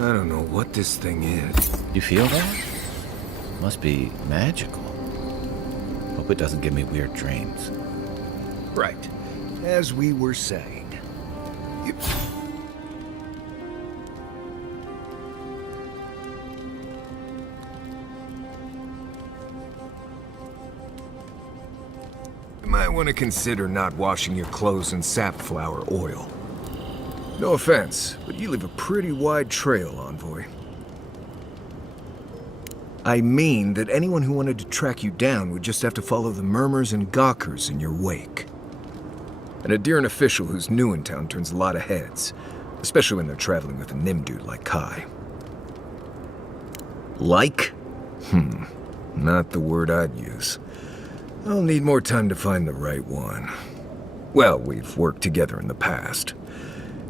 I don't know what this thing is. You feel that? Must be magical. Hope it doesn't give me weird dreams. Right. As we were saying. You might want to consider not washing your clothes in safflower oil. No offense, but you leave a pretty wide trail, Envoy. I mean that anyone who wanted to track you down would just have to follow the murmurs and gawkers in your wake. An Adiran official who's new in town turns a lot of heads, especially when they're traveling with a Nim dude like Kai. Like? Not the word I'd use. I'll need more time to find the right one. Well, we've worked together in the past.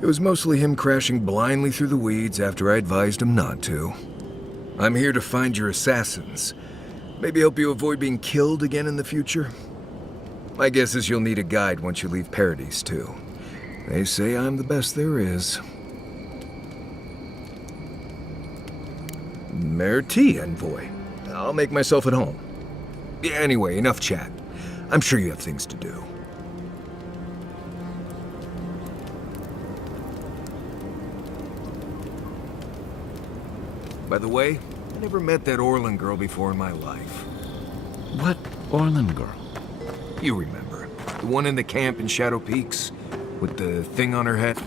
It was mostly him crashing blindly through the weeds after I advised him not to. I'm here to find your assassins. Maybe help you avoid being killed again in the future. My guess is you'll need a guide once you leave Paradise, too. They say I'm the best there is. Merci, Envoy. I'll make myself at home. Anyway, enough chat. I'm sure you have things to do. By the way, I never met that Orlin girl before in my life. What Orlin girl? You remember. The one in the camp in Shadow Peaks? With the thing on her head?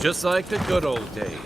Just like the good old days.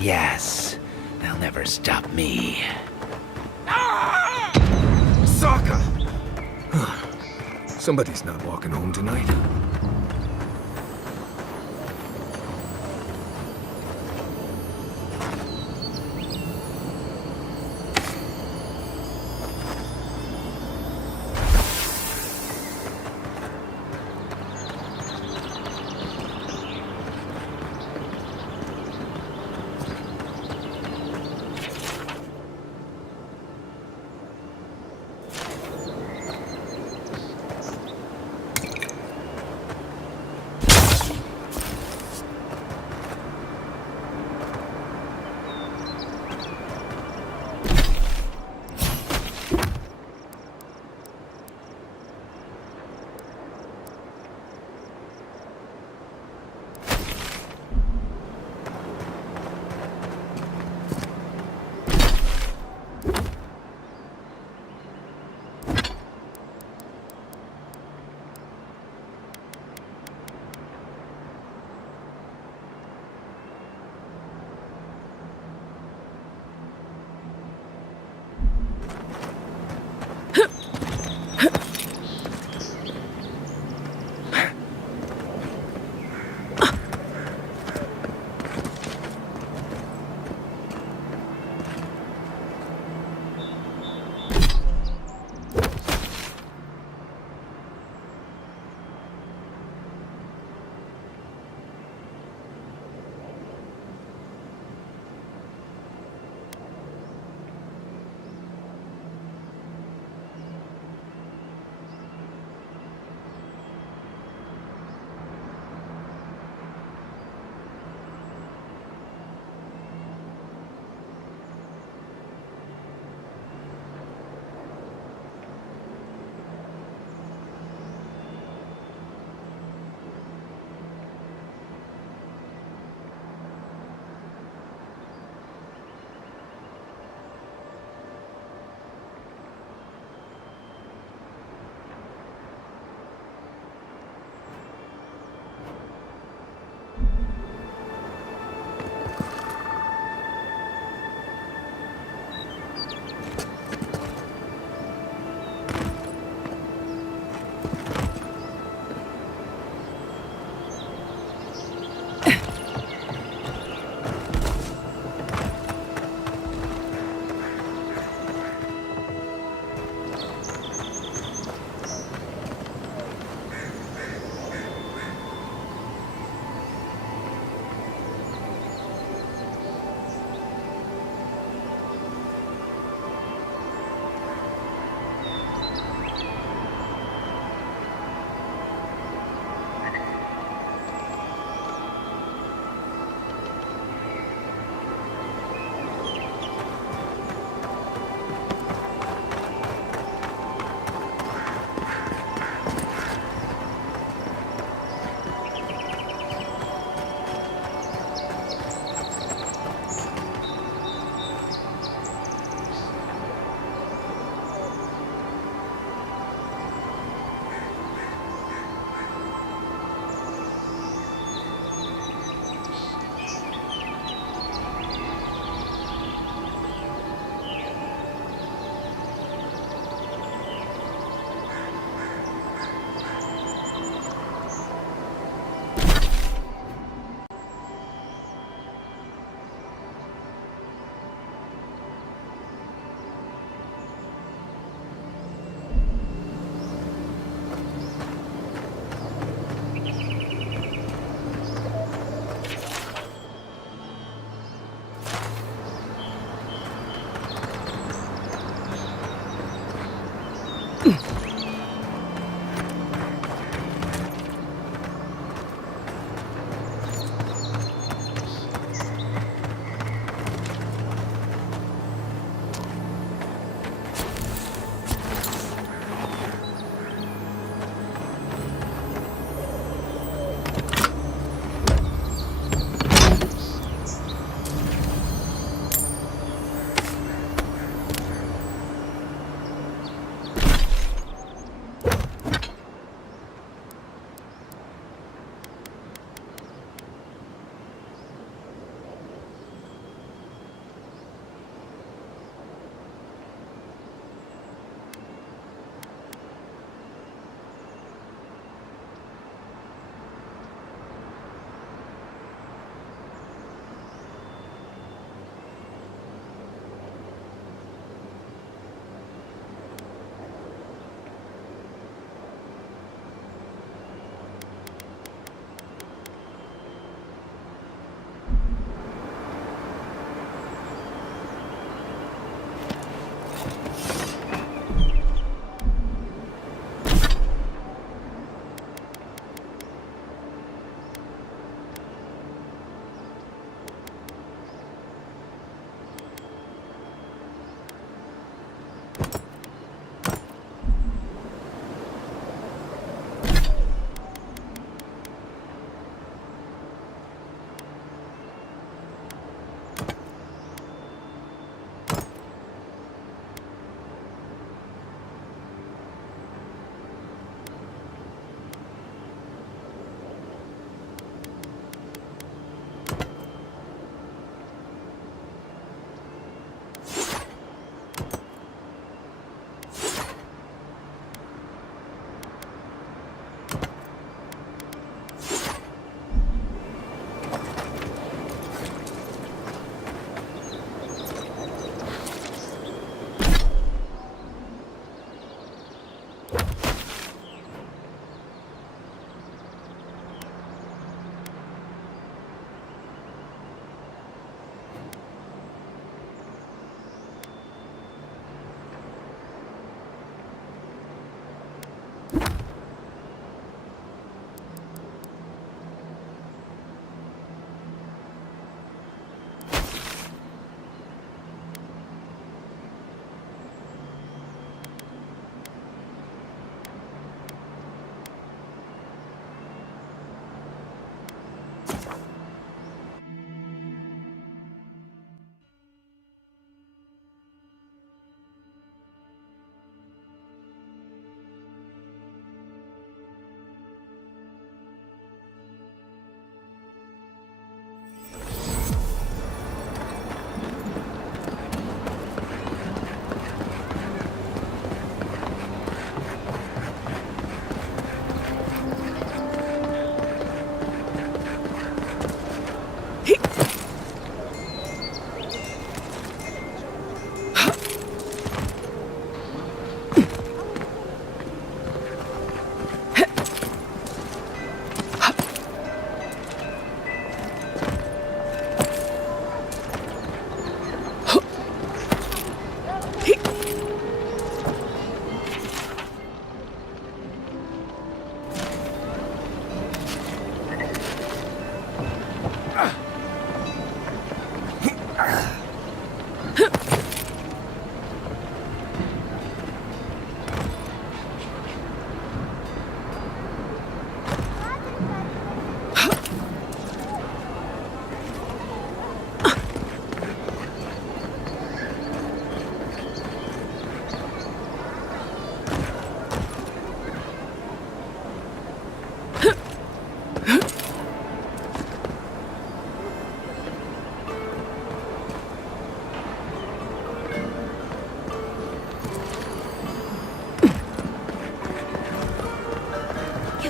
Yes, they'll never stop me. Sokka! Somebody's not walking home tonight.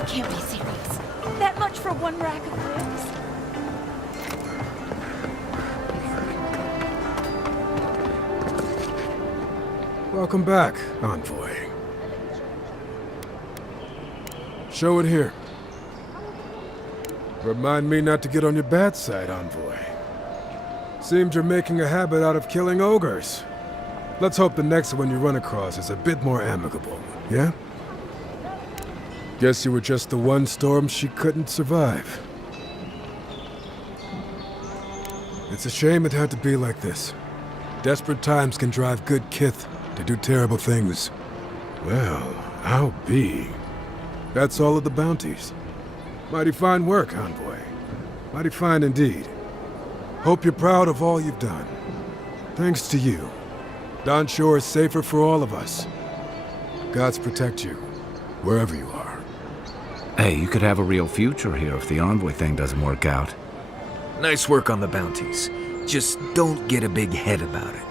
Can't be serious. That much for one rack of ribs? Welcome back, Envoy. Show it here. Remind me not to get on your bad side, Envoy. Seems you're making a habit out of killing ogres. Let's hope the next one you run across is a bit more amicable, yeah? Guess you were just the one storm she couldn't survive. It's a shame it had to be like this. Desperate times can drive good kith to do terrible things. Well, I'll be. That's all of the bounties. Mighty fine work, Envoy. Mighty fine indeed. Hope you're proud of all you've done. Thanks to you, Don Shore is safer for all of us. Gods protect you, wherever you are. Hey, you could have a real future here if the Envoy thing doesn't work out. Nice work on the bounties. Just don't get a big head about it.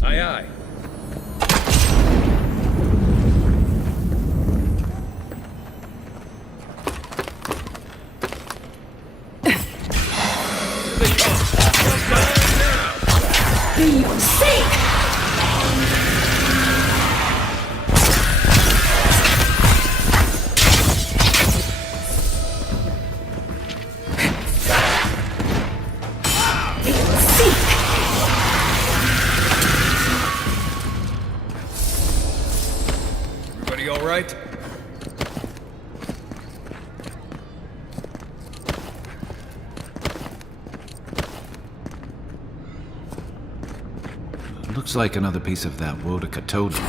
Aye, aye. Be safe! Everybody all right? Looks like another piece of that Wodaka totem.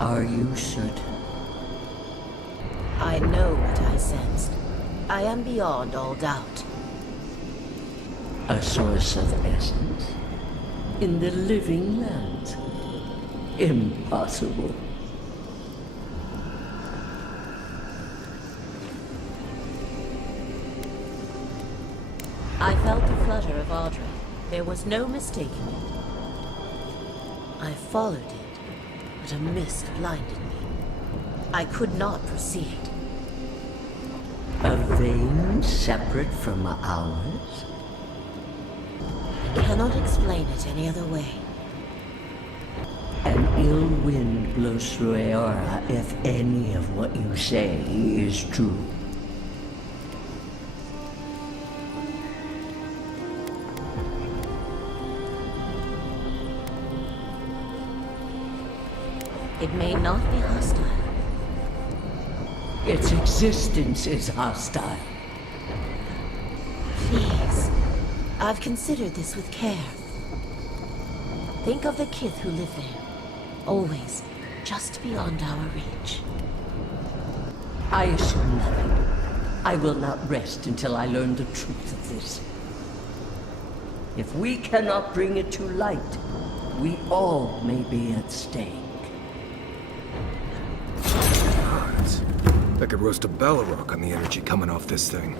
Are you certain? I know what I sensed. I am beyond all doubt. A source of essence? In the living lands? Impossible. I felt the flutter of Audrey. There was no mistaking it. I followed it, but a mist blinded me. I could not proceed. A vein separate from ours? I cannot explain it any other way. An ill wind blows through Eora if any of what you say is true. It may not be hostile. Its existence is hostile. Please. I've considered this with care. Think of the kith who live there. Always just beyond our reach. I assume nothing. I will not rest until I learn the truth of this. If we cannot bring it to light, we all may be at stake. I could roast a Balrog on the energy coming off this thing.